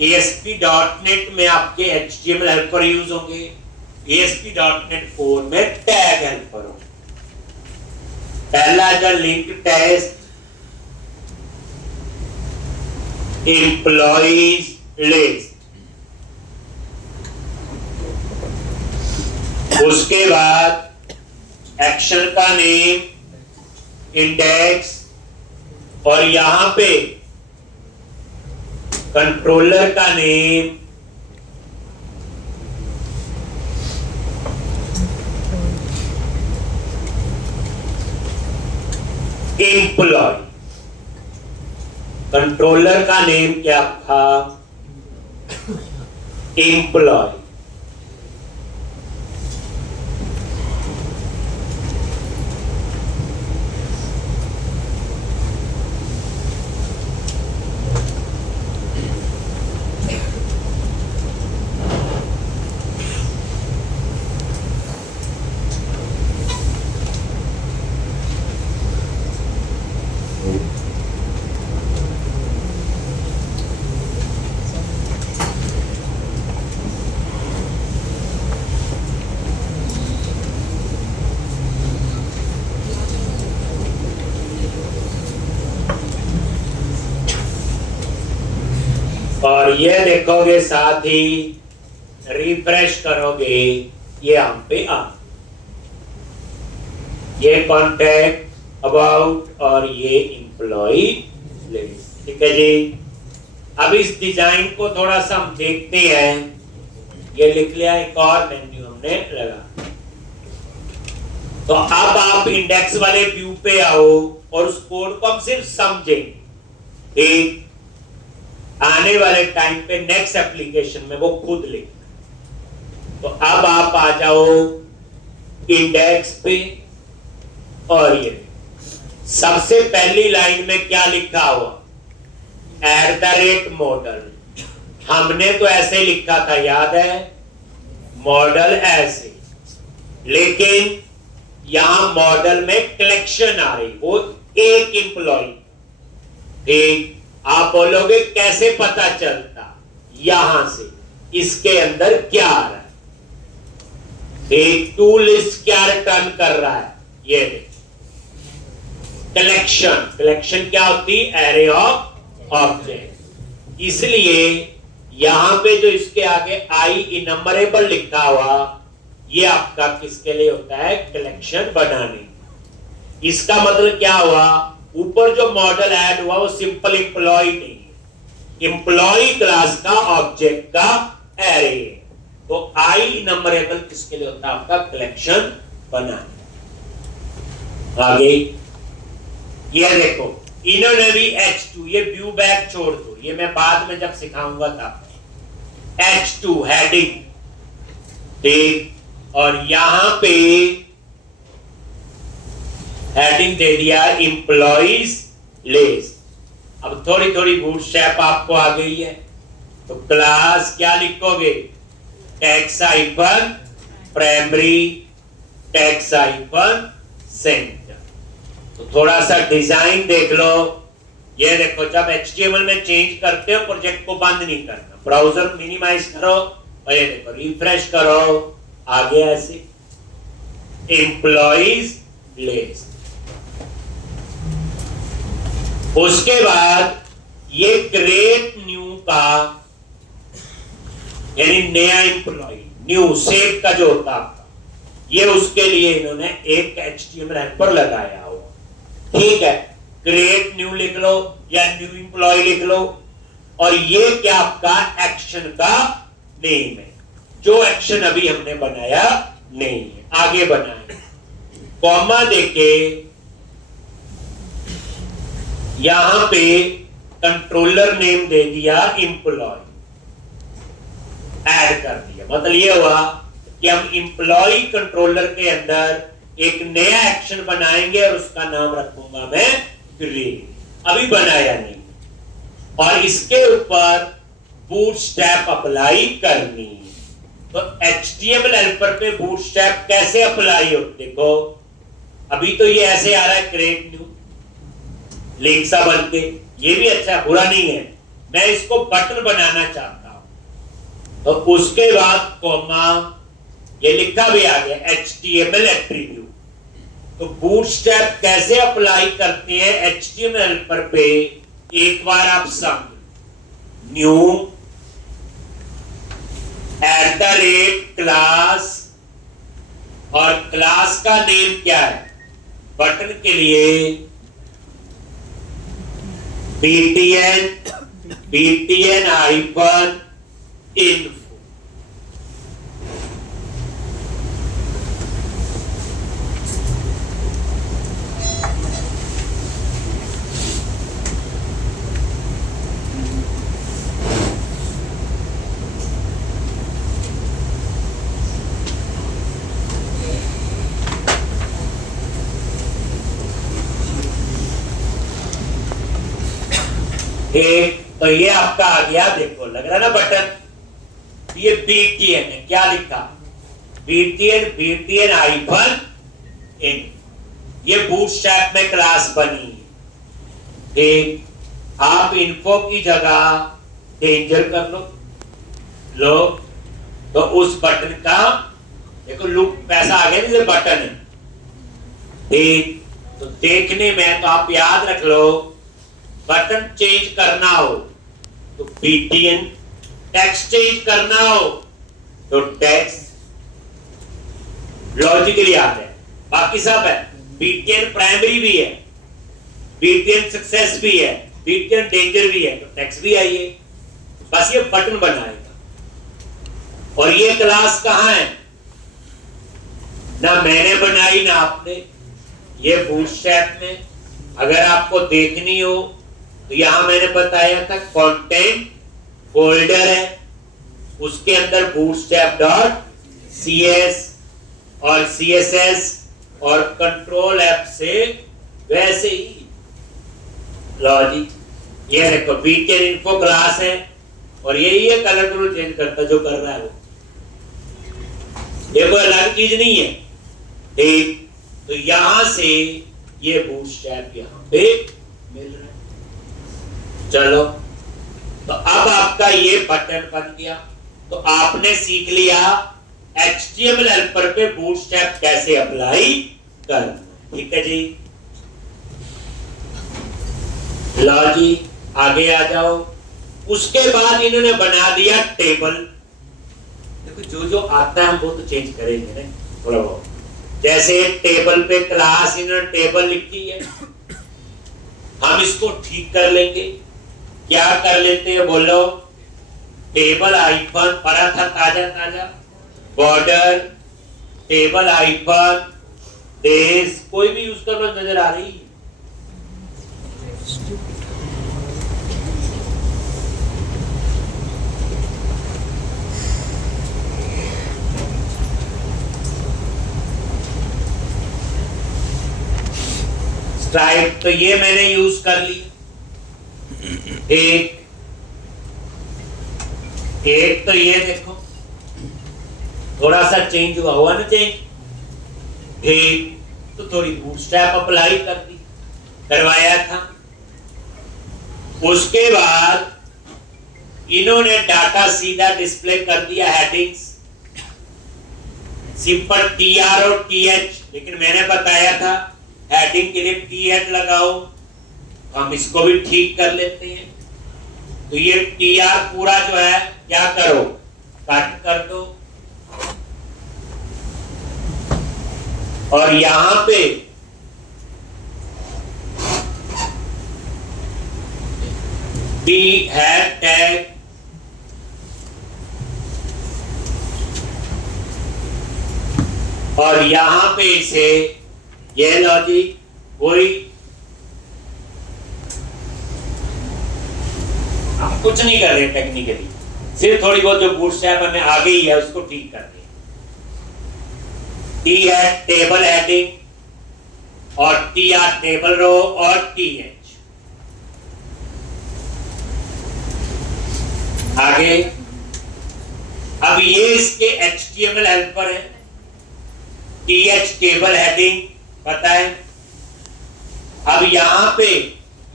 ASP.NET में आपके HTML हेल्पर यूज होंगे, ASP.NET 4 में टैग हेल्पर होंगे। पहला है लिंक टेस्ट, एम्प्लॉइज लिस्ट, उसके बाद एक्शन का नेम, इंडेक्स, और यहां पे कंट्रोलर का नेम, एम्प्लॉय। कंट्रोलर का नेम क्या था, एम्प्लॉय। और ये देखोगे साथ ही रिफ्रेश करोगे, ये हम पे आ, ये कॉन्टैक्ट, अबाउट, और ये एम्प्लॉय लिस्ट। ठीक है जी। अब इस डिजाइन को थोड़ा सा हम देखते हैं। ये लिख लिया, एक और मेन्यू हमने लगा। तो अब आप इंडेक्स वाले व्यू पे आओ और उस कोड को हम सिर्फ समझेंगे। ठीक, आने वाले टाइम पे नेक्स्ट एप्लीकेशन में वो खुद लिखना। तो अब आप आ जाओ इंडेक्स पे, और ये सबसे पहली लाइन में क्या लिखा हुआ, @मॉडल। हमने तो ऐसे लिखा था, याद है, मॉडल ऐसे, लेकिन यहां मॉडल में कलेक्शन आ रही, वो एक एम्प्लॉय। ठीक, आप बोलोगे कैसे पता चलता, यहां से इसके अंदर क्या आ रहा है। एक टू लिस्ट क्या रिटर्न कर रहा है, ये देखिए कलेक्शन। कलेक्शन क्या होती है, एरे ऑफ ऑब्जेक्ट। इसलिए यहां पे जो इसके आगे आई इनमरेबल लिखा हुआ, ये आपका किसके लिए होता है, कलेक्शन बनाने। इसका मतलब क्या हुआ, ऊपर जो मॉडल ऐड हुआ वो सिंपल एम्प्लॉय नहीं, एम्प्लॉय क्लास का ऑब्जेक्ट का एरे है। तो आई नंबरेबल किसके लिए होता है, आपका कलेक्शन बनाने। आगे ये देखो, इन्होंने भी H2, ये व्यू बैक छोड़ दो, ये मैं बाद में जब सिखाऊंगा तब। H2 हेडिंग, ठीक। और यहां पे हेडिंग दे दिया एम्प्लॉइज लेस। अब थोड़ी थोड़ी बूटस्ट्रैप आपको आ गई है, तो क्लास क्या लिखोगे? Tax hyphen primary, tax hyphen centre. तो थोड़ा सा डिजाइन देख लो। ये देखो, जब HTML में चेंज करते हो प्रोजेक्ट को बंद नहीं करना, ब्राउजर मिनिमाइज करो और ये देखो रिफ्रेश करो, आ गया ऐसे एम्प्लॉइज लिस्ट। उसके बाद ये क्रिएट न्यू का यानी नया एम्प्लॉय, न्यू सेव का जो होता है, ये उसके लिए इन्होंने एक HTML हेल्पर लगाया हो। ठीक है, क्रिएट न्यू लिख लो या न्यू एम्प्लॉय लिख लो। और ये क्या आपका एक्शन का नेम है, जो एक्शन अभी हमने बनाया नहीं है, आगे बनाए। कॉमा देके यहां पे कंट्रोलर नेम दे दिया एम्प्लॉय, ऐड कर दिया। मतलब ये हुआ कि हम एम्प्लॉय कंट्रोलर के अंदर एक नया एक्शन बनाएंगे और उसका नाम रखूंगा मैं क्रिएट। अभी बनाया नहीं, और इसके ऊपर बूटस्ट्रैप अप्लाई करनी। तो HTML हेल्पर पे बूटस्ट्रैप कैसे अप्लाई हो? देखो, अभी तो ये ऐसे आ रहा है क्रिएट न्यू लिंक सा बन के, ये भी अच्छा, बुरा नहीं है। मैं इसको बटन बनाना चाहता हूं, तो उसके बाद कॉमा, ये लिखा भी आ गया HTML एट्रीब्यूट। तो बूटस्ट्रैप कैसे अप्लाई करते हैं HTML हेल्पर पे, एक बार आप समझ। न्यू @क्लास, और क्लास का नेम क्या है? बटन के लिए btn हाइफन info। तो ये आपका आ गया, देखो लग रहा ना बटन। ये BTN है, क्या लिखा? BTN hyphen in. ये बूटस्ट्रैप में क्लास बनी। ठीक, आप इन्फो की जगह डेंजर कर लो तो उस बटन का देखो लुक पैसा आ गया, जैसे बटन है। ठीक, तो देखने में तो आप याद रख लो, बटन चेंज करना हो तो BTN, टेक्स्ट चेंज करना हो तो टेक्स्ट, लॉजिकली याद है। बाकी सब है, BTN प्राइमरी भी है, BTN सक्सेस भी है, BTN डेंजर भी है, तो टेक्स्ट भी आइए। बस ये बटन बनाएगा। और ये क्लास कहां है? ना मैंने बनाई ना आपने, ये बूटस्ट्रैप में। अगर आपको देखनी हो तो यहां मैंने बताया था कंटेंट फोल्डर है, उसके अंदर bootstrap.cs और CSS और कंट्रोल F से वैसे ही लॉजिक। ये देखो BTN इन्फो क्लास है, और यही है कलर को चेंज करता जो कर रहा है वो, ये कोई अलग चीज नहीं है। ठीक, तो यहां से ये बूटस्ट्रैप यहां पे मिल रहा है। चलो, तो अब आपका ये बटन बन गया। तो आपने सीख लिया HTML हेल्पर पे बूटस्ट्रैप कैसे अप्लाई करना। ठीक है जी, लो जी आगे आ जाओ। उसके बाद इन्होंने बना दिया टेबल। देखो जो जो आता है हम वो तो चेंज करेंगे ना थोड़ा बहुत। जैसे टेबल पे क्लास इन्होंने टेबल लिखी है, हम इसको ठीक कर लेंगे। क्या कर लेते हैं बोलो? टेबल हाइफन पढ़ा था ताजा ताजा, बॉर्डर टेबल हाइफन डेज, कोई भी यूज कर लो, नजर आ रही है? स्ट्राइप, तो ये मैंने यूज कर ली। एक तो ये देखो थोड़ा सा चेंज हुआ ना चेंज। एक तो थोड़ी बूटस्ट्रैप अप्लाई करवाया था। उसके बाद इन्होंने डाटा सीधा डिस्प्ले कर दिया, हेडिंग्स सिंपल TR और TH, लेकिन मैंने बताया था हेडिंग के लिए TH लगाओ। हम इसको भी ठीक कर लेते हैं। तो ये TR पूरा जो है क्या करो, कट कर दो, और यहां पे B है टैग, और यहां पे इसे ये लॉजिक कोई हम कुछ नहीं कर रहे टेक्निकली, सिर्फ थोड़ी बहुत जो बूटस्ट्रैप हमें आ गई है उसको ठीक कर रहे हैं। T है टेबल हेडिंग और TR टेबल रो और TH आगे। अब ये इसके HTML हेल्पर है। TH टेबल हेडिंग पता है। अब यहां पे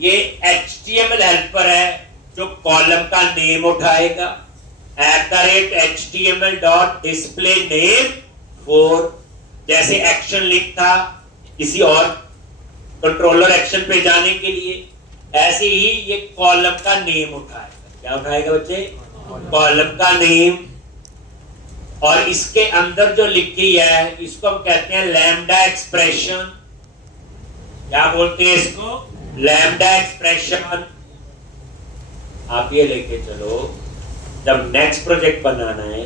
ये HTML हेल्पर है जो कॉलम का नेम उठाएगा, @html.displayName4, जैसे एक्शन लिंक था किसी और कंट्रोलर एक्शन पे जाने के लिए, ऐसे ही ये कॉलम का नेम उठाएगा। क्या उठाएगा बच्चे? कॉलम का नेम। और इसके अंदर जो लिखी है इसको हम कहते हैं लैम्डा एक्सप्रेशन। क्या बोलते हैं इसको? Lambda expression. आप ये लेके चलो, जब नेक्स्ट प्रोजेक्ट बनाना है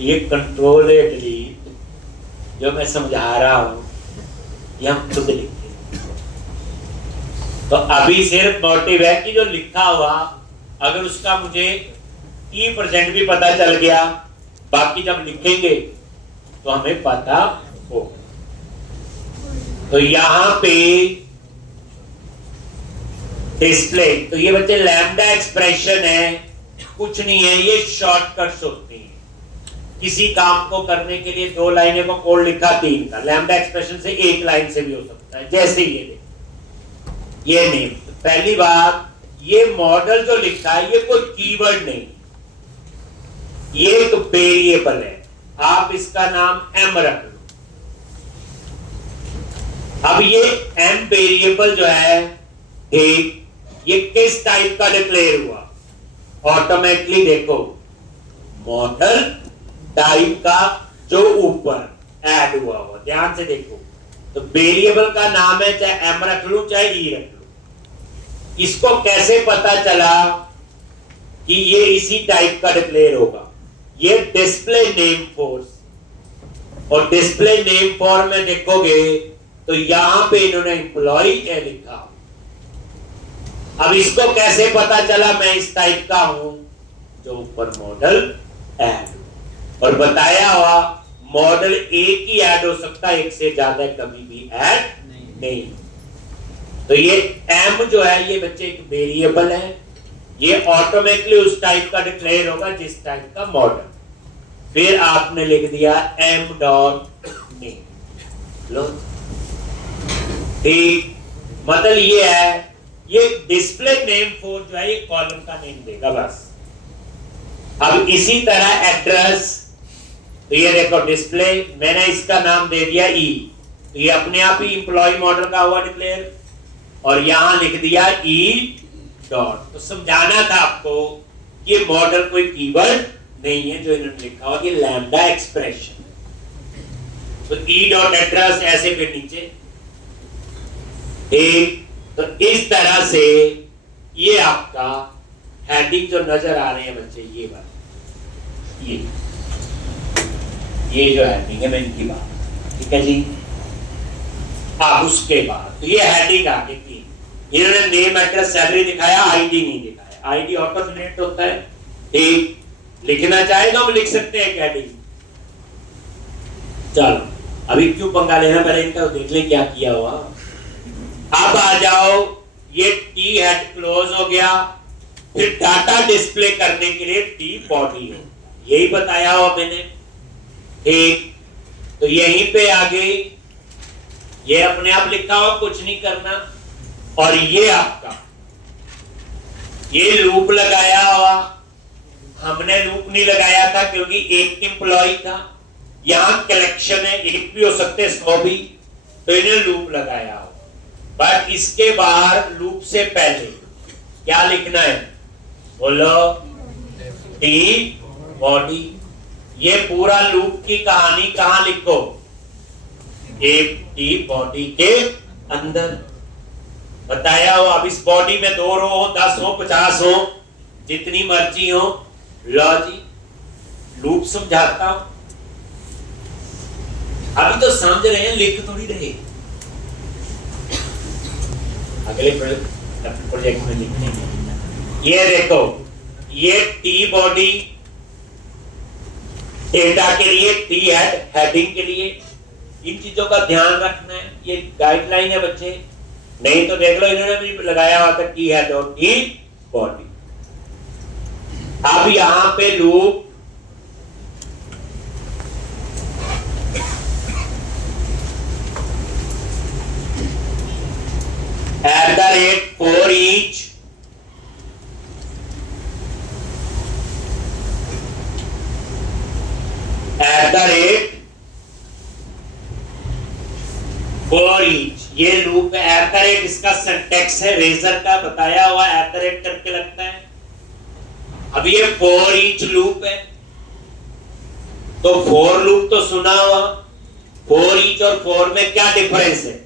ये कंट्रोल डिलीट जो मैं समझा रहा हूं ये हम खुद लिखते हैं। तो अभी सिर्फ मोटिव है कि जो लिखा हुआ अगर उसका मुझे 30% भी पता चल गया, बाकी जब लिखेंगे तो हमें पता हो। तो यहां पे डिस्प्ले, तो ये बच्चे लैम्डा एक्सप्रेशन है, कुछ नहीं है, ये शॉर्टकट्स होते हैं। किसी काम को करने के लिए 2 लाइनें को कोड लिखा 3 का, लैम्डा एक्सप्रेशन से 1 लाइन से भी हो सकता है। जैसे ये देखो, ये नेम, तो पहली बात ये मॉडल जो लिखा है ये कोई कीवर्ड नहीं, ये एक वेरिएबल है। आप इसका नाम M रख लो। अब ये M वेरिएबल जो है एक, ये किस टाइप का डिक्लेयर हुआ? ऑटोमेटिकली देखो मॉडल टाइप का जो ऊपर ऐड हुआ हुआ, ध्यान से देखो। तो वेरिएबल का नाम है, चाहे M रख लो चाहे E रख लो। इसको कैसे पता चला कि ये इसी टाइप का डिक्लेयर होगा? ये डिस्प्ले नेम फोर्स, और डिस्प्ले नेम फॉर में देखोगे तो यहां पे इन्होंने एम्प्लॉय लिखा। अब इसको कैसे पता चला मैं इस टाइप का हूं? जो ऊपर मॉडल ऐड, और बताया हुआ मॉडल एक ही ऐड हो सकता है, एक से ज्यादा कभी भी ऐड नहीं। तो ये M जो है ये बच्चे एक वेरिएबल है, ये ऑटोमेटिकली उस टाइप का डिक्लेयर होगा जिस टाइप का मॉडल। फिर आपने लिख दिया m.name, लो ठीक। मतलब ये है, ये डिस्प्ले नेम फोर जो है ये कॉलम का नेम देगा बस। अब इसी तरह एड्रेस, तो ये देखो डिस्प्ले, मैंने इसका नाम दे दिया E, तो ये अपने आप ही एम्प्लॉय मॉडल का हुआ डिक्लेयर, और यहां लिख दिया E डॉट। तो समझाना था आपको ये मॉडल कोई कीवर्ड नहीं है जो इन्होंने लिखा हुआ, ये लैम्डा एक्सप्रेशन। तो E डॉट एड्रेस ऐसे फिर नीचे एक। तो इस तरह से ये आपका हेडिंग जो नजर आ रहे हैं बच्चे, ये बात, ये जो हेडिंग है मैं इनकी बात, ठीक है जी। अब उसके बाद तो ये हेडिंग आगे की, इन्होंने नेम एड्रेस सैलरी दिखाया, आईडी नहीं दिखाया। आईडी ऑटो जनरेट होता है, एक लिखना चाहे तो हम लिख सकते हैं हेडिंग। चलो अभी क्यों पंगा लेना, पहले इनका देख ले क्या किया हुआ। अब आ जाओ, ये टी हेड क्लोज हो गया, फिर डाटा डिस्प्ले करने के लिए टी बॉडी हो, यही बताया हुआ मैंने। ठीक, तो यहीं पे आ गई, ये अपने आप लिखा हुआ, कुछ नहीं करना। और ये आपका ये लूप लगाया हुआ, हमने लूप नहीं लगाया था क्योंकि एक एम्प्लॉय था, यहां कलेक्शन है, एक भी हो सकते 100 भी, तो इन्हें लूप लगाया हुआ। बट इसके बाहर लूप से पहले क्या लिखना है, बोलो, टी बॉडी। ये पूरा लूप की कहानी कहां लिखो, एक टी बॉडी के अंदर बताया हो। अब इस बॉडी में 2 रो हो, 10 हो, 50 हो, जितनी मर्जी हो। लो जी, लूप समझाता हूं, अभी तो समझ रहे हैं, लिख थोड़ी रहे। अगले प्रोजेक्ट में लिखेंगे। ये देखो, ये टी बॉडी डेटा के लिए, टी हेड हेडिंग के लिए, इन चीजों का ध्यान रखना है। ये गाइडलाइन है बच्चे, नहीं तो देख लो इन्होंने भी लगाया हुआ था टी हेड और टी बॉडी। अब यहां पे loop for each for each, ये लूप है। इसका सिंटैक्स है, रेजर का बताया हुआ, करके लगता है। अब ये for each लूप है, तो for लूप तो सुना हुआ, for each और for में क्या डिफरेंस है?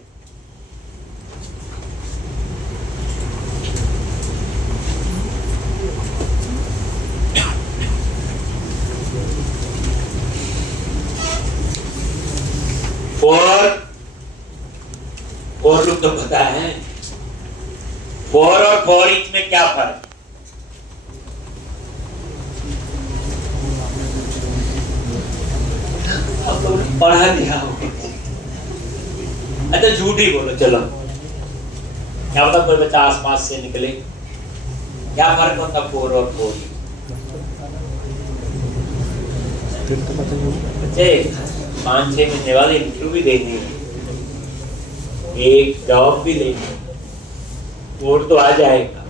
फोर लूप तो पता है, फोर और फोर ईच में क्या फर्क? अब तो पढ़ा दिया हो। अच्छा झूठ ही बोलो, चलो क्या पता कोई बच्चा आसपास से निकले, क्या फर्क होता फोर और फोर ईच? बच्चे 5-6 महीने बाद इंटरव्यू भी देनी है, एक जॉब भी लेनी, कोड तो आ जाएगा,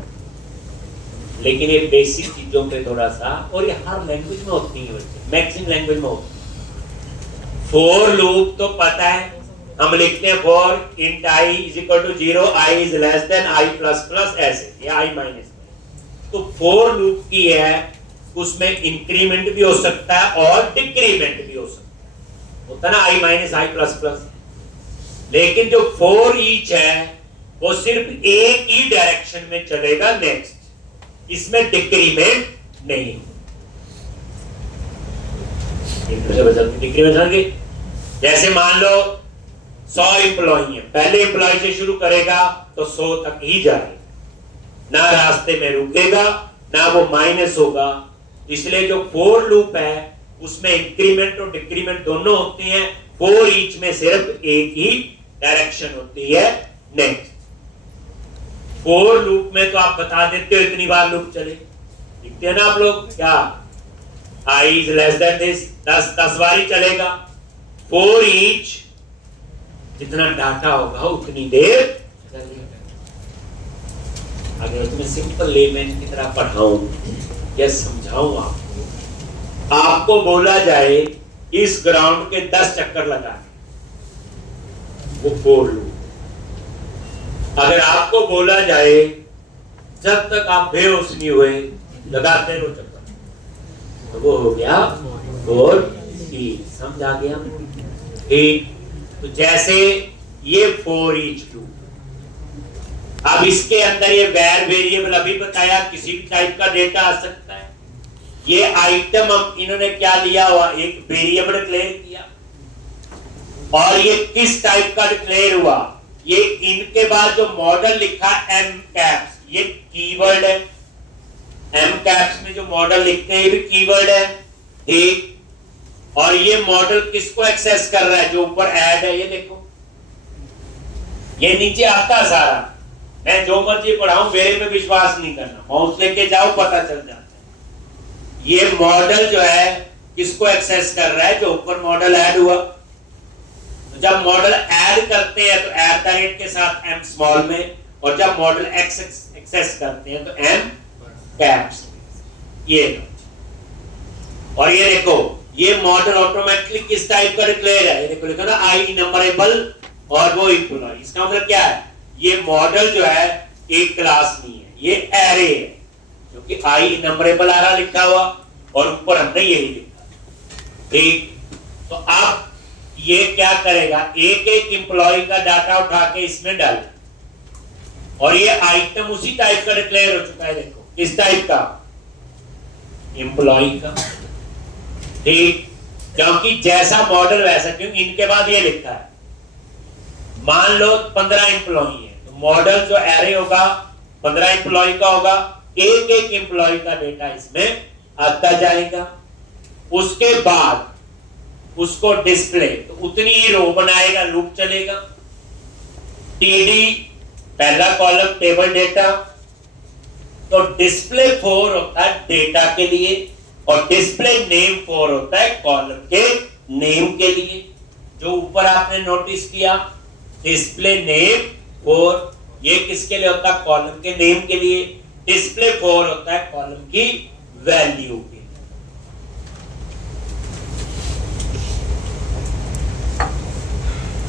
लेकिन ये बेसिक चीजों पे थोड़ा सा, और ये हर लैंग्वेज में होती है बच्चे, मैक्सिमम लैंग्वेज में होती है। फोर लूप तो पता है, हम लिखते हैं for int i is equal to 0, i is less than i plus plus, ऐसे, ये i माइनस में। तो फोर लूप की है, उसमें इंक्रीमेंट भी हो सकता है और डिक्रीमेंट भी हो सकता है, होता ना i minus i plus plus. लेकिन जो फोर ईच है वो सिर्फ एक ही डायरेक्शन में चलेगा, नेक्स्ट, इसमें डिक्रीमेंट नहीं। डिक्रीमेंट जैसे मान लो 100 एम्प्लॉय है, पहले एम्प्लॉय से शुरू करेगा तो 100 तक ही जाएगा, ना रास्ते में रुकेगा ना वो माइनस होगा। इसलिए जो फोर लूप है उसमें इंक्रीमेंट और डिक्रीमेंट दोनों होती हैं, फोर ईच में सिर्फ एक ही डायरेक्शन होती है, नेक्स्ट। फोर लूप में तो आप बता देते हो इतनी बार लूप चले, लिखते हैं ना आप लोग, क्या i is less than this, 10 बार ही चलेगा। फोर ईच जितना डाटा होगा उतनी देर चलेगा। अगर तुम्हें सिंपल लेमैन की तरह पढ़ाऊं या समझाऊं आपको बोला जाए इस ग्राउंड के 10 चक्कर लगाने, वो फोर लूप। अगर आपको बोला जाए जब तक आप बेहोश नहीं हुए लगाते रहो चक्कर, तो वो हो गया फोर ईच। समझ आ गया? ठीक, तो जैसे ये फोर ईच लूप, अब इसके अंदर ये वैर वेरिएबल अभी बताया, किसी भी टाइप का डेटा आ सकता है। ये आइटम अब इन्होंने क्या लिया हुआ, एक वेरिएबल डिक्लेयर किया, और ये किस टाइप का डिक्लेयर हुआ, ये इनके बाद जो मॉडल लिखा एम कैप्स, ये कीवर्ड है। एम कैप्स में जो मॉडल लिखते हैं ये भी कीवर्ड है, ठीक। और ये मॉडल किसको एक्सेस कर रहा है, जो ऊपर ऐड है, ये देखो ये नीचे आता सारा, मैं जो मर्जी पढ़ाऊं मेरे पे विश्वास नहीं करना, माउस लेके जाओ पता चल जाता है। ये मॉडल जो है किसको एक्सेस कर रहा है, जो ऊपर मॉडल ऐड हुआ। तो जब मॉडल ऐड करते हैं तो एट द रेट के साथ एम स्मॉल में, और जब मॉडल एक्सेस करते हैं तो एम कैप्स में। ये और ये देखो, ये मॉडल ऑटोमेटिकली किस टाइप का डिक्लेयर है, ये देखो लिखा ना आई नंबरेबल और वो इक्वल। इसका मतलब क्या है, ये मॉडल जो है एक क्लास नहीं है, ये एरे है, क्योंकि आई नंबरेबल आ रहा लिखा हुआ और ऊपर हमने यही लिखा। ठीक, तो अब ये क्या करेगा, एक एक एम्प्लॉय का डाटा उठा के इसमें डाल, और ये आइटम उसी टाइप का डिक्लेयर हो चुका है। देखो किस टाइप का, एम्प्लॉय का। ठीक, क्योंकि जैसा मॉडल वैसा, क्योंकि इनके बाद ये लिखा है, मान लो 15 एम्प्लॉय है, तो मॉडल जो एरे होगा 15 एम्प्लॉय का होगा, एक एक एम्प्लॉय का डेटा इसमें आता जाएगा। उसके बाद उसको डिस्प्ले, तो उतनी ही रो बनाएगा, लूप चलेगा। टीडी पहला कॉलम टेबल डेटा, तो डिस्प्ले 4 होता है डेटा के लिए, और डिस्प्ले नेम 4 होता है कॉलम के नेम के लिए। जो ऊपर आपने नोटिस किया, डिस्प्ले नेम 4 ये किसके लिए होता है, कॉलम के नेम के लिए। डिस्प्ले 4 होता है कॉलम की वैल्यू के।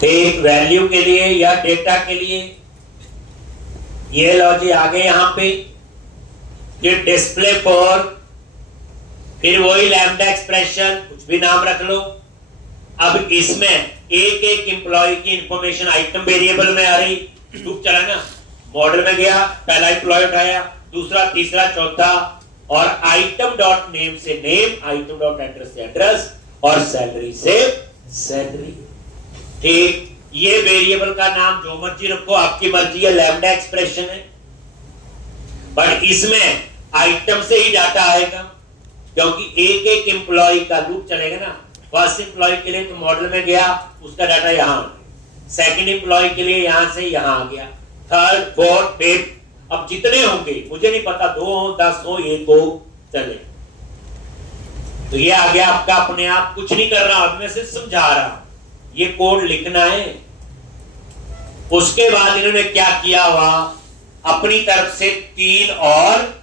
एक वैल्यू के लिए या डेटा के लिए। ये लो जी आगे यहां पे ये डिस्प्ले 4, फिर वही लैम्डा एक्सप्रेशन, कुछ भी नाम रख लो। अब इसमें एक एक एम्प्लॉय की इंफॉर्मेशन आइटम वेरिएबल में आ रही, लूप चला ना, मॉडल में गया, पहला एम्प्लॉय उठाया, दूसरा, तीसरा, चौथा, और आइटम डॉट नेम से नेम, आइटम डॉट एड्रेस से एड्रेस, और सैलरी से सैलरी। ठीक, ये वेरिएबल का नाम जो मर्जी रखो, आपकी मर्जी है, लैम्डा एक्सप्रेशन है, बट इसमें आइटम से ही डाटा आएगा, क्योंकि एक एक एम्प्लॉय का लूप चलेगा ना। फर्स्ट एम्प्लॉय के लिए तो मॉडल में गया, उसका डाटा यहां, सेकंड एम्प्लॉय के लिए यहां से यहां आ गया, थर्ड, फोर्थ, फिफ्थ, अब जितने होंगे मुझे नहीं पता, 2 हो, 10 हो, 1 हो, चले। तो ये आ गया आपका अपने आप, कुछ नहीं कर रहा, अब मैं सिर्फ समझा रहा, ये कोड लिखना है। उसके बाद इन्होंने क्या किया हुआ, अपनी तरफ से 3 और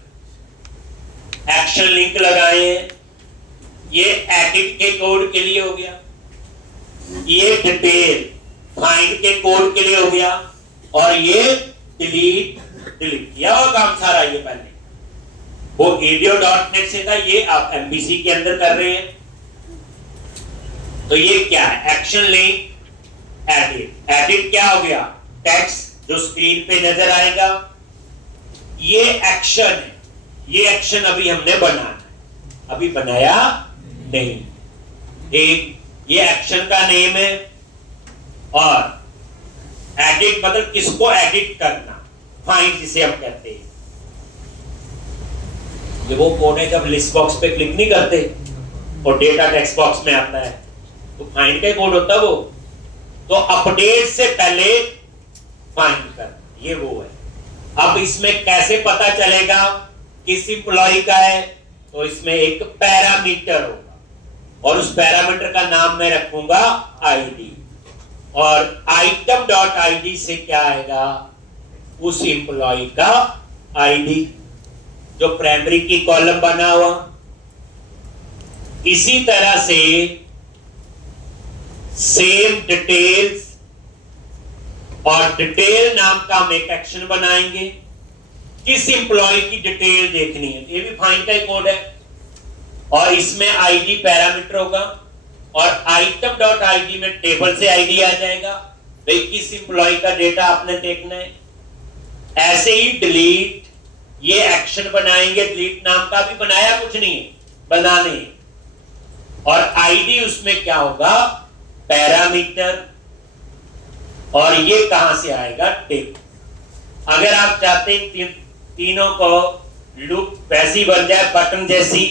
एक्शन लिंक लगाए। ये एडिट के कोड के लिए हो गया, ये डिटेल फाइंड के कोड के लिए हो गया, और ये डिलीट किया हुआ काम सारा ये पहले वो ADO.NET से था, ये आप MVC के अंदर कर रहे हैं। तो ये क्या है, एक्शन लिंक एडिट। एडिट क्या हो गया, टेक्स्ट जो स्क्रीन पे नजर आएगा, ये एक्शन है। ये एक्शन अभी हमने बनाना है, अभी बनाया नहीं। एक ये एक्शन का नेम है, और एडिट मतलब किसको एडिट करना, फाइंड जिसे हम कहते हैं। ये वो कोड है जब लिस्ट बॉक्स पे क्लिक नहीं करते और डेटा टेक्स्ट बॉक्स में आता है, तो फाइंड का कोड होता है वो। तो अपडेट से पहले फाइंड कर, ये वो है। अब इसमें कैसे पता चलेगा किस एम्प्लॉय का है, तो इसमें एक पैरामीटर होगा, और उस पैरामीटर का नाम मैं रखूंगा आईडी, और आइटम डॉट आईडी से क्या आएगा, उस एम्प्लॉय का आईडी जो प्राइमरी की कॉलम बना हुआ। इसी तरह से सेम डिटेल्स, और डिटेल नाम का हम एक एक्शन बनाएंगे, किस एम्प्लॉय की डिटेल देखनी है, ये भी फाइंड का कोड है, और इसमें आईडी पैरामीटर होगा, और आइटम डॉट आईडी में टेबल से आईडी आ जाएगा, भाई किस एम्प्लॉय का डेटा आपने देखना है। ऐसे ही डिलीट, ये एक्शन बनाएंगे, डिलीट नाम का भी बनाया कुछ नहीं है, बनाने, और आईडी उसमें क्या होगा, पैरामीटर, और ये कहां से आएगा, टेबल। अगर आप चाहते हैं तीनों को लूप वैसी बन जाए बटन जैसी,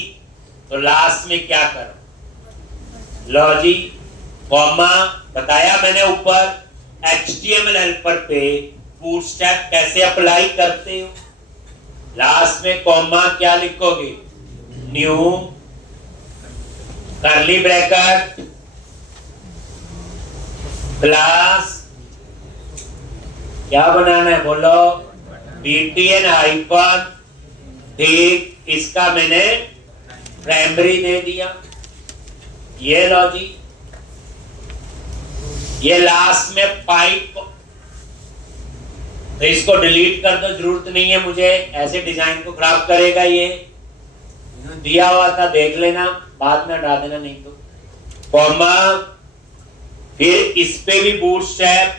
तो लास्ट में क्या करो, लॉजिक कॉमा बताया मैंने ऊपर, HTML हेल्पर पे बूटस्ट्रैप कैसे अप्लाई करते हो? लास्ट में कॉमा क्या लिखोगे? न्यू कर्ली ब्रैकेट क्लास क्या बनाना है बोलो? BTN हाइफन, ठीक, इसका मैंने प्राइमरी दे दिया। ये लो जी, ये लास्ट में पाइप, तो इसको डिलीट कर दो, जरूरत नहीं है मुझे, ऐसे डिजाइन को खराब करेगा। ये दिया हुआ था, देख लेना, बाद में हटा देना नहीं तो। कॉमा, फिर इस पे भी bootstrap,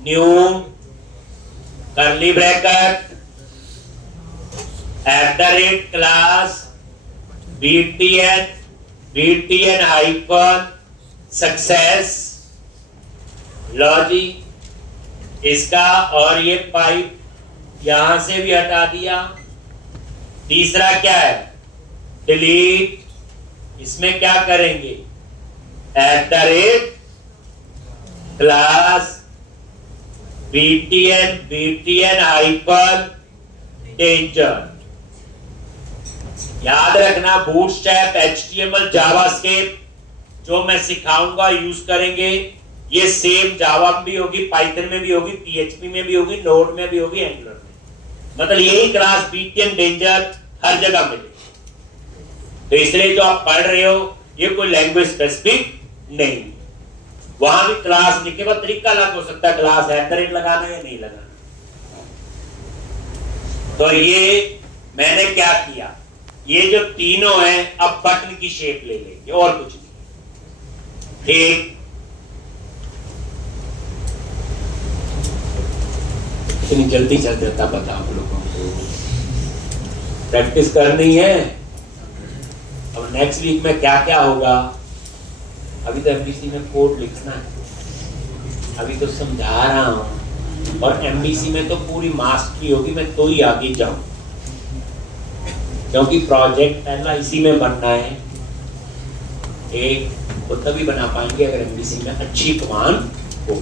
new curly bracket @ class BTN hyphen success, लो जी इसका, और ये पाइप यहां से भी हटा दिया। तीसरा क्या है? डिलीट, इसमें क्या करेंगे? @ क्लास BTN हाइफन डेंजर। याद रखना, बूटस्ट्रैप, HTML, जावास्क्रिप्ट जो मैं सिखाऊंगा यूज करेंगे, ये सेम जावा में भी होगी, पाइथन में भी होगी, PHP में भी होगी, नोड में भी होगी, एंगुलर में। मतलब यही क्लास BTN डेंजर हर जगह मिलेगी। तो इसलिए जो आप पढ़ रहे हो ये कोई लैंग्वेज स्पेसिफिक नहीं, वहां भी क्लास लिखे हुआ तरीका अलग हो सकता है, क्लास @ लगाना या नहीं लगाना। तो ये मैंने क्या किया, ये जो तीनों हैं अब बटन की शेप ले लेंगे और कुछ नहीं। ठीक, इतनी जल्दी चल जाता पता आप लोगों को, प्रैक्टिस करनी है। अब नेक्स्ट वीक में क्या क्या होगा, अभी तो MVC में कोड लिखना है, अभी तो समझा रहा हूं, और MVC में तो पूरी मास्टरी होगी, मैं तो ही आगे जाऊं, क्योंकि प्रोजेक्ट पहला इसी में बनना है। एक वो तभी बना पाएंगे अगर MVC में अच्छी कमान हो।